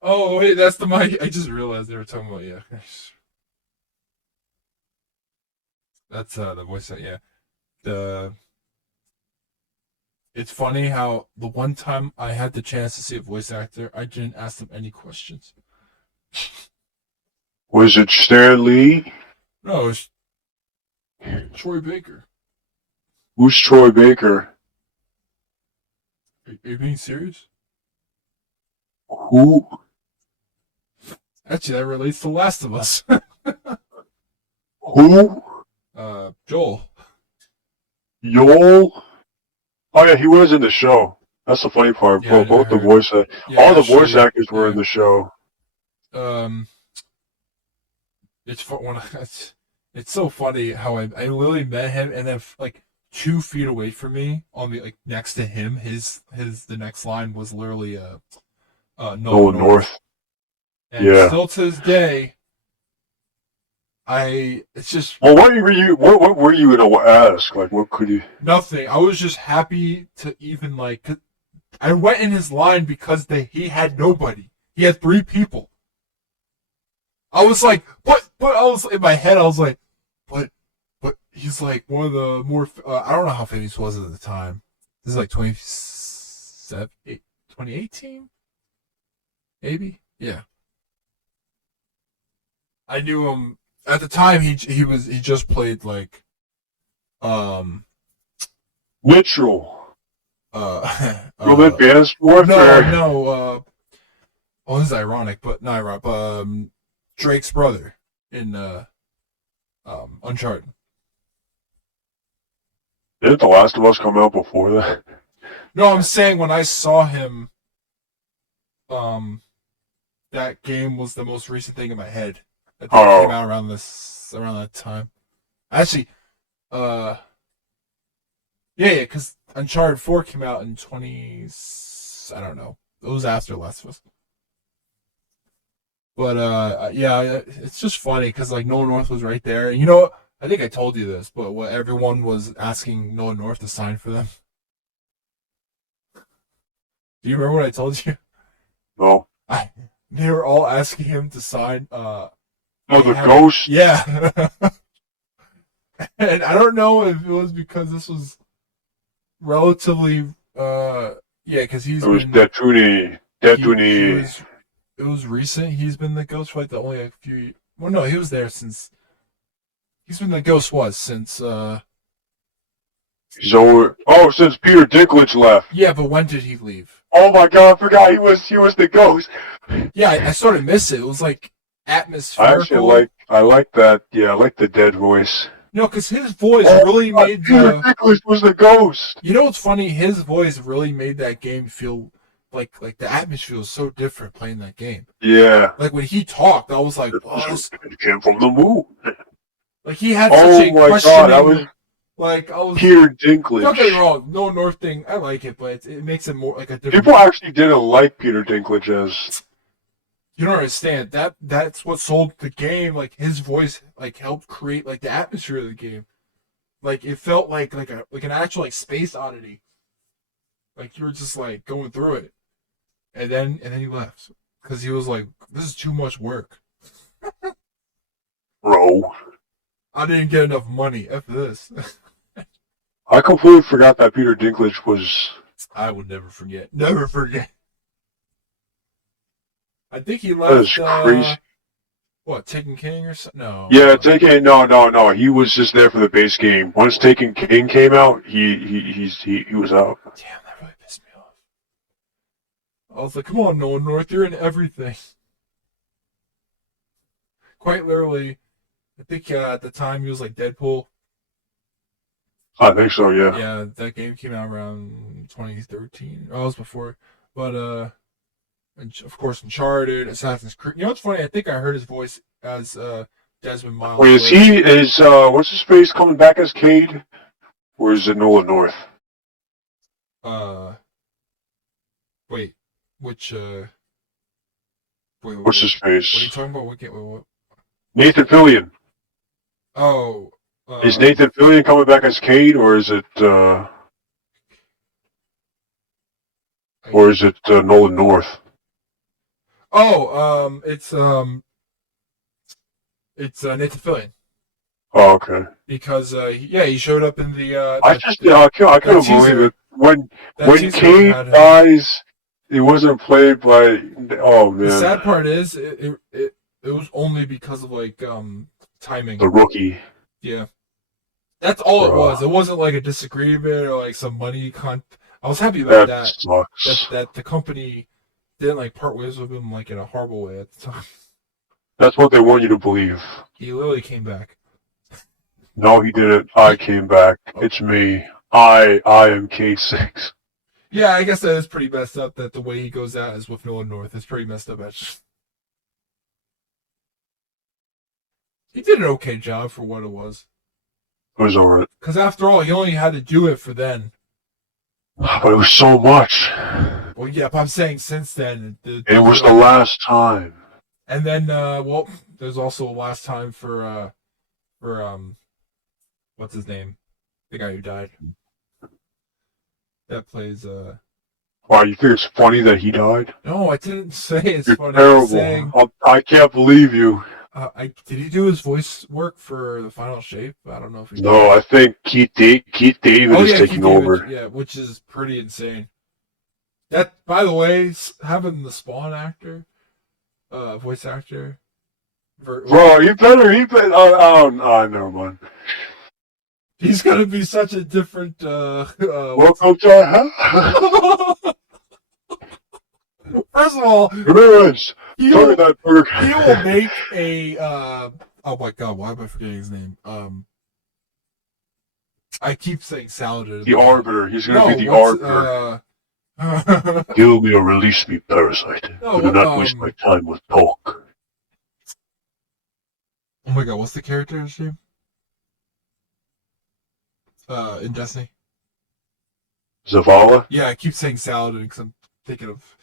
Oh wait, that's the mic. I just realized they were talking about That's the voice. Yeah. It's funny how the one time I had the chance to see a voice actor, I didn't ask them any questions. Was it Stan Lee? No, it was Troy Baker. Who's Troy Baker? Are you being serious? Who? Actually, that relates to Last of Us. Who? Joel. Joel? Oh yeah, he was in the show. That's the funny part. Yeah, Both the all the voice actors were in the show. It's fun when it's so funny how I literally met him, and then like 2 feet away from me, on the next to him, the next line was literally Nolan North. And yeah. Still to this day, it's just. Well, what were you gonna ask? Like, what could you? Nothing. I was just happy to even I went in his line because he had nobody. He had 3 people. I was like, but I was in my head. I was like, but he's like one of the more. I don't know how famous he was at the time. This is like 2018, maybe. Yeah. I knew him at the time. He just played Mitchell. Advanced Warfare. No. Well, this is ironic, but not ironic. Drake's brother in Uncharted. Didn't The Last of Us come out before that? No, I'm saying when I saw him, that game was the most recent thing in my head. I think it came out around that time. Actually, yeah, because Uncharted 4 came out in I don't know. It was after Last of Us. But yeah, it's just funny because Nolan North was right there. And you know, I think I told you this, but everyone was asking Nolan North to sign for them. Do you remember what I told you? No. They were all asking him to sign. The Ghost. Yeah. And I don't know if it was because this was relatively. Yeah, because he's. It was Detuni. It was recent. He's been the Ghost for only a few. Well, no, he was there since. He's been the Ghost since. Since Peter Dinklage left. Yeah, but when did he leave? Oh my God, I forgot he was the Ghost. Yeah, I sort of miss it. It was atmospherical. I like that. Yeah, I like the dead voice. No, because his voice really made Peter Dinklage was the Ghost. You know what's funny? His voice really made that game feel. Like the atmosphere was so different playing that game. Yeah. When he talked, I was like, "Oh, it came from the moon." He had such a questioning. I was Peter Dinklage. Don't get me wrong, no North thing. I like it, but it makes it more like a different. People actually didn't like Peter Dinklage as. You don't understand that's what sold the game. His voice helped create the atmosphere of the game. It felt like an actual space oddity. You were just going through it. And then he left because he was like, "This is too much work, bro. I didn't get enough money after this." I completely forgot that Peter Dinklage was. I would never forget. Never forget. I think he left. That is crazy. What, Taken King or something? No. Yeah, Taken. No. He was just there for the base game. Once Taken King came out, he was out. Damn, that really pissed me off. I was like, "Come on, Nolan North, you're in everything." Quite literally, I think at the time he was Deadpool. I think so, yeah. Yeah, that game came out around 2013. Oh, it was before. But, of course, Uncharted, Assassin's Creed. You know what's funny? I think I heard his voice as Desmond Miles. Wait, what's his face coming back as Cade? Or is it Nolan North? Wait, which, what's his face? What are you talking about? What? Nathan Fillion. Oh. Is Nathan Fillion coming back as Cade, or is it Nolan North? Oh, it's Nathan Fillion. Oh, okay. Because he showed up in the. I couldn't believe it when Cade dies. It wasn't played by. Oh man. The sad part is it was only because of timing. The rookie. Yeah. That's all it was. It wasn't a disagreement or some money I was happy about that. Sucks. That the company didn't part ways with him in a horrible way at the time. That's what they want you to believe. He literally came back. No, he didn't. I came back. Oh. It's me. I am K6. Yeah, I guess that is pretty messed up that the way he goes out is with Nolan North. It's pretty messed up, actually. He did an okay job for what it was. It was alright. Because after all, he only had to do it for then. But it was so much. Well, yeah, but I'm saying since then. It was the last time. And then, well, there's also a last time for what's his name? The guy who died. That plays, Wow, you think it's funny that he died? No, I didn't say it's You're funny. terrible. Saying, I can't believe you. did he do his voice work for the final shape? I don't know if he No, did. I think Keith David is taking over. Yeah, which is pretty insane. That, by the way, having the Spawn actor, voice actor. Bro, you better, never mind. He's gonna be such a different, Welcome to hell. First of all, Ramirez, he will make a, oh my god, why am I forgetting his name? I keep saying Saladin. The Arbiter. He's gonna be the Arbiter. Kill me or release me, parasite. No, do not waste my time with talk. Oh my god, what's the character's name? In Destiny? Zavala? Yeah, I keep saying Saladin because I'm thinking of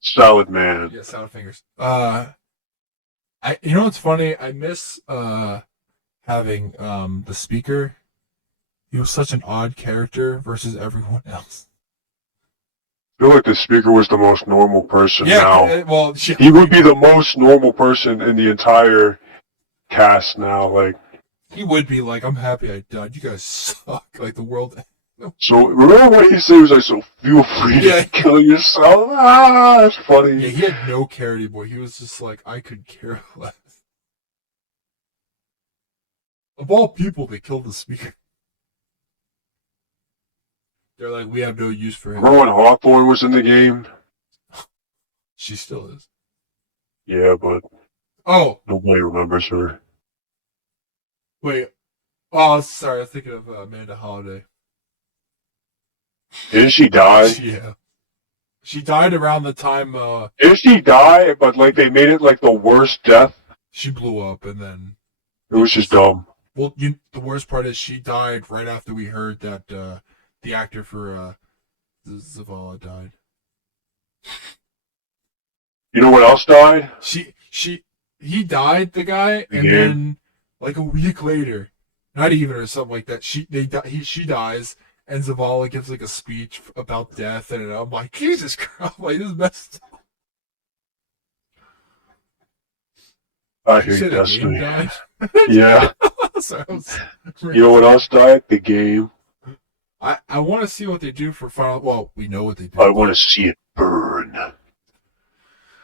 Salad Man. Yeah, Salad Fingers. You know what's funny? I miss having the speaker. He was such an odd character versus everyone else. I feel like the speaker was the most normal person now. Well, he would be the most normal person in the entire cast now. Like, he would be like, I'm happy I died. You guys suck. Like, the world. So, remember what he said? He was like, so feel free to kill yourself. Ah, that's funny. Yeah, he had no care anymore. He was just like, I could care less. Of all people, they killed the speaker. They're like, we have no use for him. Remember when Hawthorne was in the game? She still is. Yeah, but nobody remembers her. Wait. Oh, sorry. I was thinking of Amanda Holiday. Didn't she die? Yeah. She died around the time... Didn't she die, but like they made it like the worst death? She blew up and then... It was just dumb. Well, the worst part is she died right after we heard that the actor for Zavala died. You know what else died? He died, the guy, and then like a week later, not even or something like that, she dies, and Zavala gives like a speech about death, and I'm like, Jesus Christ, I'm like, this is messed up. I hate Destiny. Yeah. Sorry, you know what else died? The game. I want to see what they do for Final... Well, we know what they do. I want to see it burn.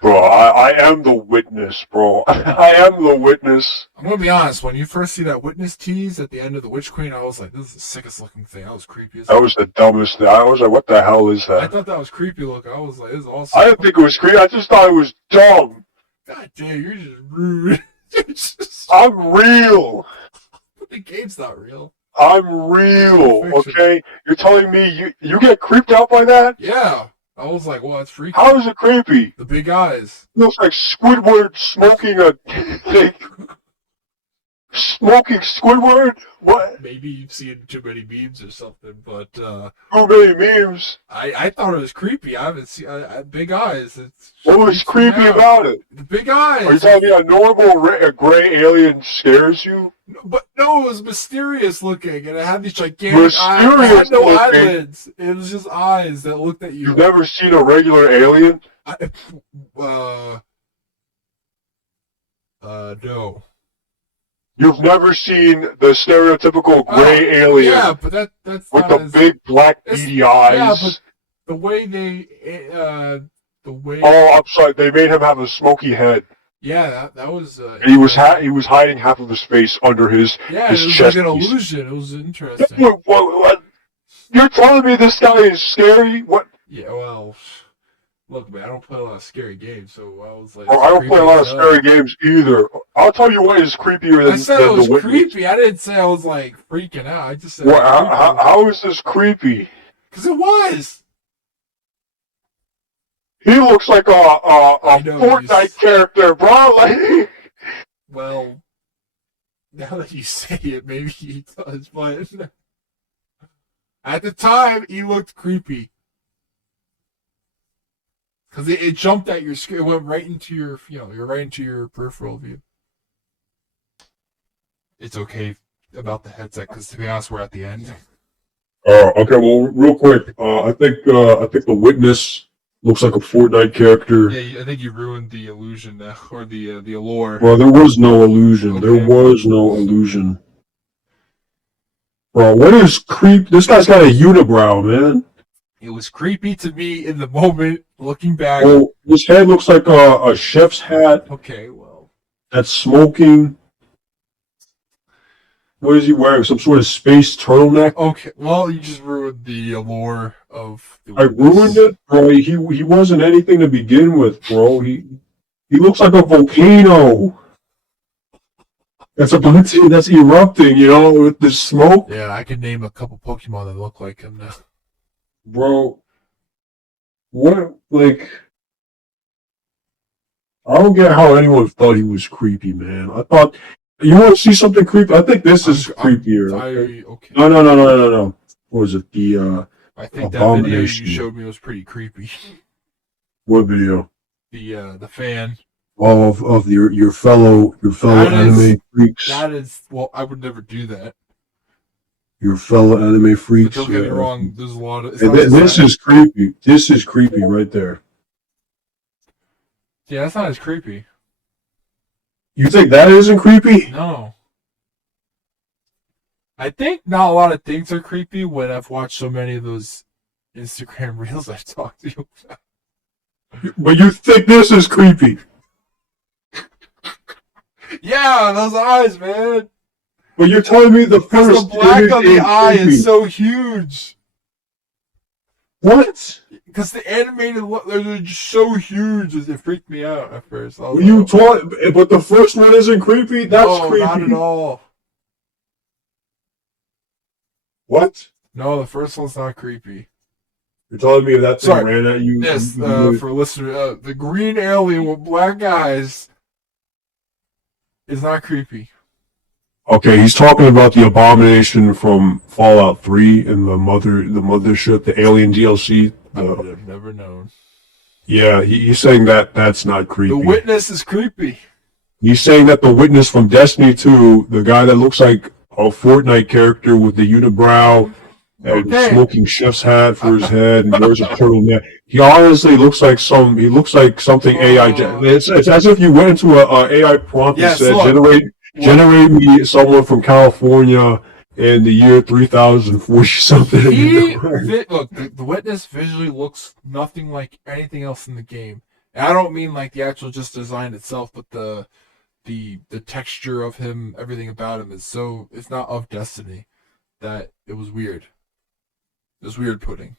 Bro, I am the witness, bro. I am the witness. I'm going to be honest. When you first see that witness tease at the end of the Witch Queen, I was like, this is the sickest looking thing. That was creepy as hell. That was the dumbest thing. I was like, what the hell is that? I thought that was creepy looking. I was like, this is awesome. I didn't think it was creepy. I just thought it was dumb. God damn, you're just rude. I'm real. The game's not real. I'm real, okay? You're telling me you get creeped out by that? Yeah. I was like, well, that's freaky. How is it creepy? The big eyes. It looks like Squidward smoking a... Smoking Squidward? What? Maybe you've seen too many memes or something, but... Too many memes. I thought it was creepy. I haven't seen... big eyes. What was creepy about it? The big eyes. Are you telling me a normal gray alien scares you? But no, it was mysterious looking, and it had these gigantic eyes. It had no eyelids. It was just eyes that looked at you. You've never seen a regular alien? No. You've never seen the stereotypical gray alien? Yeah, but that's with the big black beady eyes. Yeah, but the way Oh, upside. They made him have a smoky head. Yeah, that was. He was hiding half of his face under his it was chest. like an illusion. It was interesting. What? You're telling me this guy is scary? What? Yeah, well, Look, man, I don't play a lot of scary games, so I was like, Or I don't play a lot of scary games either. I'll tell you what is creepier I said than it was The Witness. creepy. I didn't say I was like freaking out. I just said Well, how is this creepy? Because it was. He looks like a Fortnite character, bro. Like, well, now that you say it, maybe he does, but at the time, he looked creepy. Because it jumped at your screen. It went right into your, you're right into your peripheral view. It's okay about the headset, because to be honest, we're at the end. okay. Well, real quick, I think The Witness looks like a Fortnite character. Yeah, I think you ruined the illusion now, or the allure. Well, there was no illusion. Okay. There was no illusion. Bro, what is creep? This guy's got a unibrow, man. It was creepy to me in the moment, looking back. Well, his head looks like a chef's hat. Okay, well. That's smoking. What is he wearing? Some sort of space turtleneck? Okay, well, you just ruined the allure of The Witness. I ruined it, bro. He wasn't anything to begin with, bro. He looks like a volcano. That's erupting, with the smoke. Yeah, I could name a couple Pokemon that look like him now. Bro, what, I don't get how anyone thought he was creepy, man. I thought, you want to see something creepy? I think this is creepier. Okay. No. What was it? I think that video you showed me was pretty creepy. What video? The fan. Of your fellow anime freaks. That is, well, I would never do that. Your fellow anime freaks. But don't get me wrong. There's a lot of. This is creepy. This is creepy right there. Yeah, that's not as creepy. You think that isn't creepy? No. I think not a lot of things are creepy when I've watched so many of those Instagram reels I've talked to you about. But you think this is creepy? Yeah, those eyes, man. But you're telling me the first the black on the eye is so huge. What? Because the animated look, they're just so huge. It freaked me out at first. But the first one isn't creepy? That's creepy. Not at all. What? No, the first one's not creepy. You're telling me that thing ran at you? Yes, for listeners, the green alien with black eyes is not creepy. Okay, he's talking about the abomination from Fallout 3 and the mothership, the alien DLC. I would have never known. Yeah, he's saying that's not creepy. The Witness is creepy. He's saying that the Witness from Destiny 2, the guy that looks like a Fortnite character with the unibrow and smoking chef's hat for his head and wears a turtleneck. He honestly looks like something AI. It's as if you went into a AI prompt and said, generate me someone from California in the year 3040 something. Look, the Witness visually looks nothing like anything else in the game. And I don't mean like the actual just design itself, but the texture of him, everything about him it's not of Destiny that it was weird. It was weird pudding.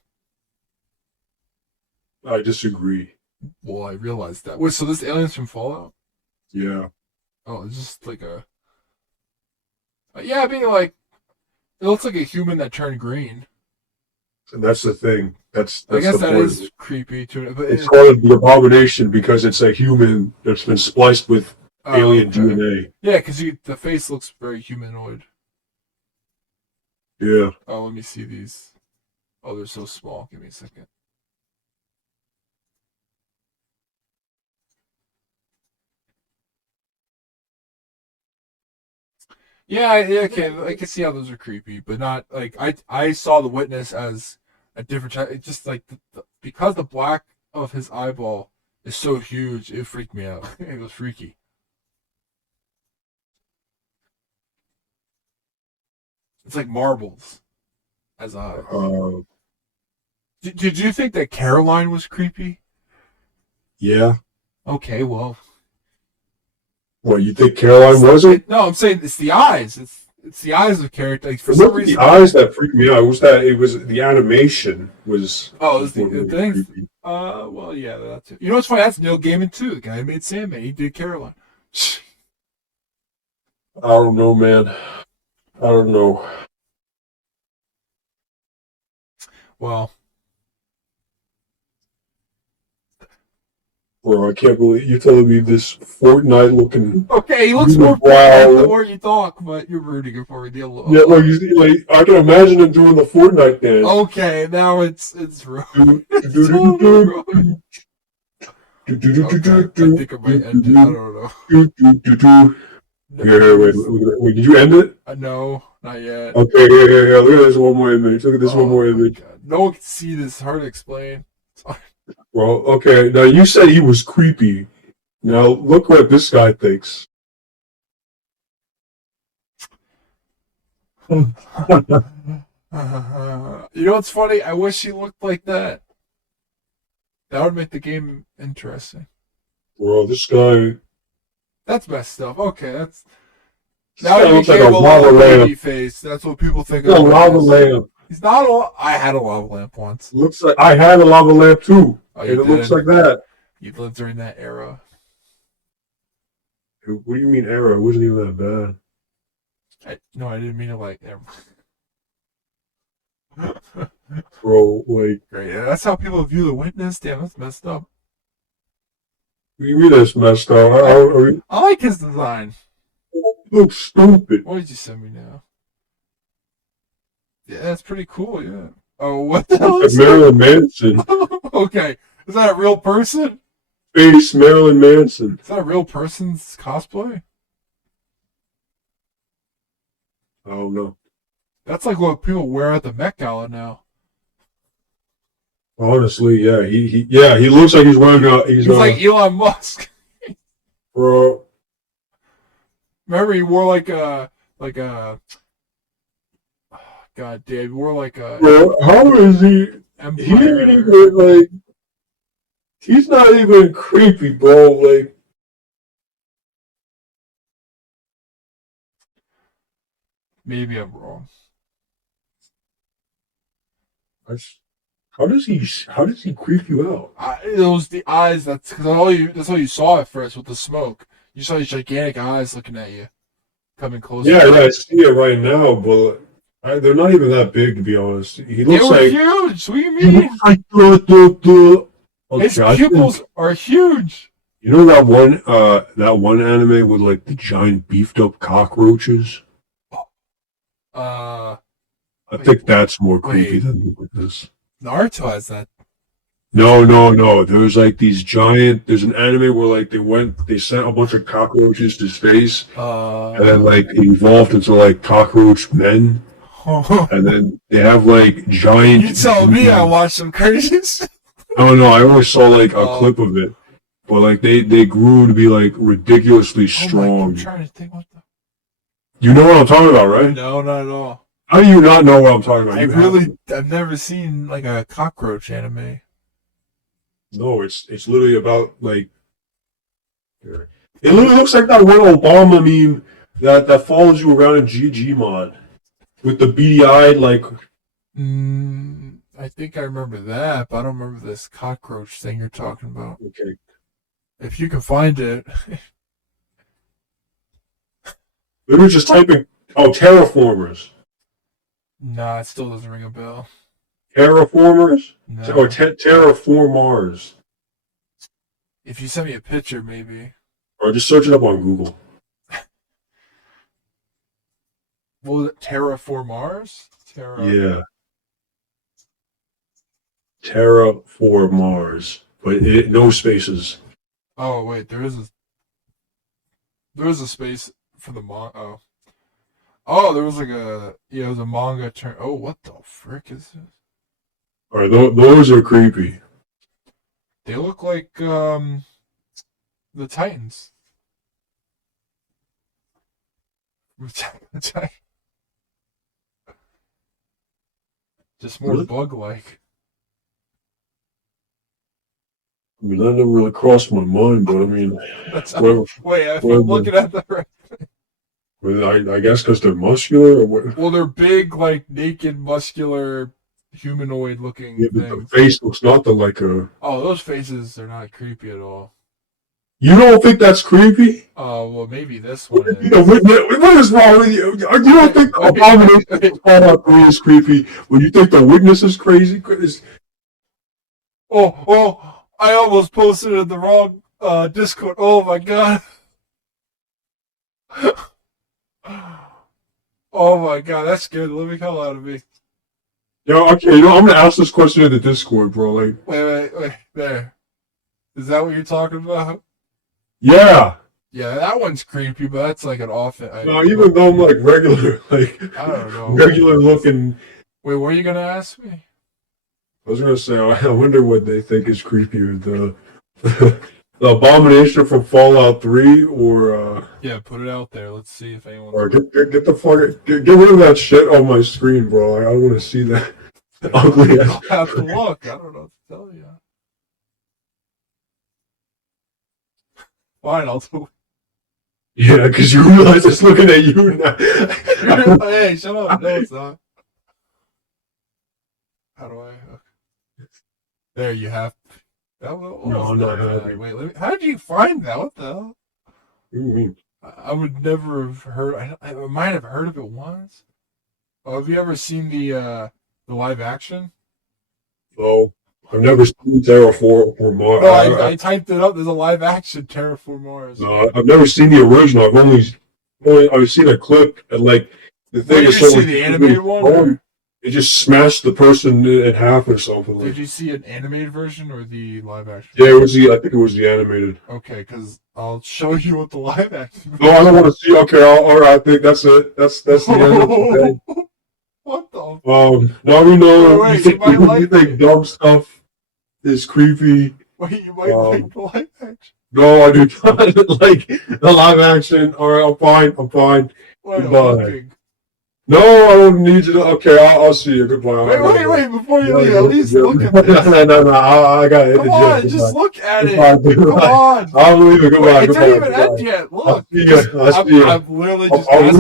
I disagree. Well, I realized that. Wait, so this alien's from Fallout? Yeah. Oh, it's just like yeah, I mean, like, it looks like a human that turned green. And that's the thing. That's I guess the that point. is creepy too. But it's called the abomination because it's a human that's been spliced with alien DNA. Yeah, because the face looks very humanoid. Yeah. Oh, let me see these. Oh, they're so small. Give me a second. Yeah, okay. I can see how those are creepy, but not like I saw the Witness as a different type. It's just like because the black of his eyeball is so huge, it freaked me out. It was freaky. It's like marbles as eyes. Did you think that Caroline was creepy? Yeah. Okay, well. What, you think Caroline wasn't? No, I'm saying it's the eyes. It's the eyes of character. Like, for it some wasn't reason, the eyes that freaked me out. It was the animation was. Oh, it was the thing. Well, yeah, that's it. You know what's funny? That's Neil Gaiman too. The guy who made Sandman. He did Caroline. I don't know, man. I don't know. Well, Bro, I can't believe you're telling me this Fortnite looking. okay, he looks more Fortnite the more you talk, but you're rooting for the Yeah, like you see, like I can imagine him doing the Fortnite dance. Okay, now it's ruined. It's totally ruined. Okay, I think I might end it. I don't know. Here, wait, did you end it? No, not yet. Okay, here. Look at this one more image. Look at this one more image. God. No one can see this. It's hard to explain. Well, okay. Now you said he was creepy. Now look what this guy thinks. You know what's funny? I wish he looked like that. That would make the game interesting. Bro, this guy. That's messed up. Okay, that's. Now he looks became like a lava baby face. That's what people think of. A lava lamp. He's not a. I had a lava lamp once. Looks like I had a lava lamp too, and it looks like that. You lived during that era. What do you mean era? It wasn't even that bad. No, I didn't mean it like. Bro, like. Great. Yeah, that's how people view The Witness. Damn, that's messed up. What do you mean that's messed up? I like his design. It looks stupid. What did you send me now? Yeah, that's pretty cool, yeah. Oh, what the hell is Marilyn Manson. Okay. Is that a real person? Face Marilyn Manson. Is that a real person's cosplay? Oh, no. That's like what people wear at the Met Gala now. Honestly, yeah. He looks like he's wearing he's like Elon Musk. Bro. Remember he wore like a God damn, he wore like a Bro, how is he? Empire. He ain't even like. He's not even creepy, bro. Like. Maybe I'm wrong. How does he creep you out? It was the eyes. That's all you saw at first with the smoke. You saw these gigantic eyes looking at you, coming closer. Yeah, I see it right now, but they're not even that big, to be honest. He looks like huge. What do you mean? Like His pupils are huge. You know that one anime with like the giant beefed up cockroaches? I think that's more creepy than this. Naruto has that. No. There's like these giant. There's an anime where like they sent a bunch of cockroaches to space, and then like it evolved into like cockroach men, and then they have like giant. You tell me I watched some crazy shit. Oh no, I only saw like a clip of it, but like they grew to be like ridiculously strong. I'm trying to think what the. You know what I'm talking about, right? No, not at all. How do you not know what I'm talking about? I've never seen like a cockroach anime. No, it's literally about like. It literally looks like that one Obama meme that follows you around in GG mod with the beady-eyed like. I think I remember that, but I don't remember this cockroach thing you're talking about. Okay. If you can find it. Literally just typing. Oh, terraformers. Nah, it still doesn't ring a bell. Terraformers? No. Or terraformars? If you send me a picture, maybe. Or just search it up on Google. What was it? Terraformars? Yeah. Terraformars. But no spaces. Oh, wait, there is a space for the manga. Oh, there was like it was a manga turn. Oh, what the frick is this? Alright, those are creepy. They look like the Titans. Just more bug-like. I mean, that never really crossed my mind, but I mean, wait, I'm looking at the right. I guess because they're muscular or what? Well, they're big, like naked, muscular humanoid-looking Yeah, but the things. face looks nothing like a. Oh, those faces are not creepy at all. You don't think that's creepy? Well, maybe this one is. What is wrong with you? You don't think the abomination of Fallout 3 is creepy when you think the witness is crazy? Oh, I almost posted in the wrong Discord. Oh my god. Oh my god, that's good. Let me hell out of me. Yo, okay, I'm gonna ask this question in the Discord, bro. Like, Wait, there. Is that what you're talking about? yeah. Yeah, that one's creepy, but that's like an offense. No, even though I'm like regular, like I don't know. regular looking. Wait, what are you gonna ask me? I was gonna say, I wonder what they think is creepier, the abomination from Fallout 3, or Yeah, put it out there. Let's see if anyone. or get the fuck get rid of that shit on my screen, bro. I want to see that ugly ass. I'll have to look. I don't know what to tell you. Fine, I'll do. Yeah, because you realize it's looking at you now. Hey, shut up! No, it's not. How do I? Okay. There you have. No, I'm not happy. Wait, how did you find that? What the hell? Mm-hmm. I would never have heard. I might have heard of it once. Oh, have you ever seen the live action? So I've never seen Terraform Mars. No, I typed it up. There's a live action Terraform Mars. No, I've never seen the original. I've seen a clip, and like the thing Did is, you see the animated one? It just smashed the person in half or something. Did you see an animated version or the live action? Yeah, it was I think it was the animated. Okay, because I'll show you what the live action. No, I don't want to see. Okay, all right. I think that's it. That's the end of today. What the? Now we know Wait, you think dumb stuff is creepy. Wait, you might like the live action. No, I do not like the live action. All right, I'm fine. Wait, Goodbye. No, I don't need you to. Okay, I'll see you. Goodbye. Wait, before you leave, at least look at this. No, I got it. Come on, just look at it. Come on. I'll leave it. Goodbye. Wait, it didn't even end yet. Look. I'll see you. I'm literally just I'm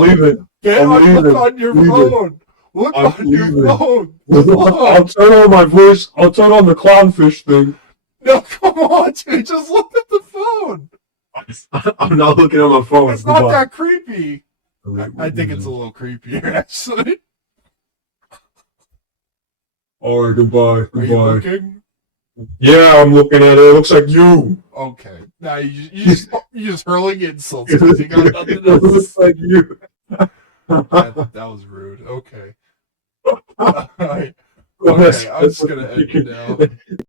leaving. Look on your phone. Look on your phone. I'll turn on my voice. I'll turn on the clownfish thing. No, come on, dude. Just look at the phone. I'm not looking at my phone. It's not that creepy. I think it's a little creepier, actually. All right, goodbye. Are you looking? Yeah, I'm looking at it. It looks like you. Okay. Now you just hurling insults because you got nothing else. It looks like you. That was rude. Okay. All right. Okay, I'm just gonna end it now.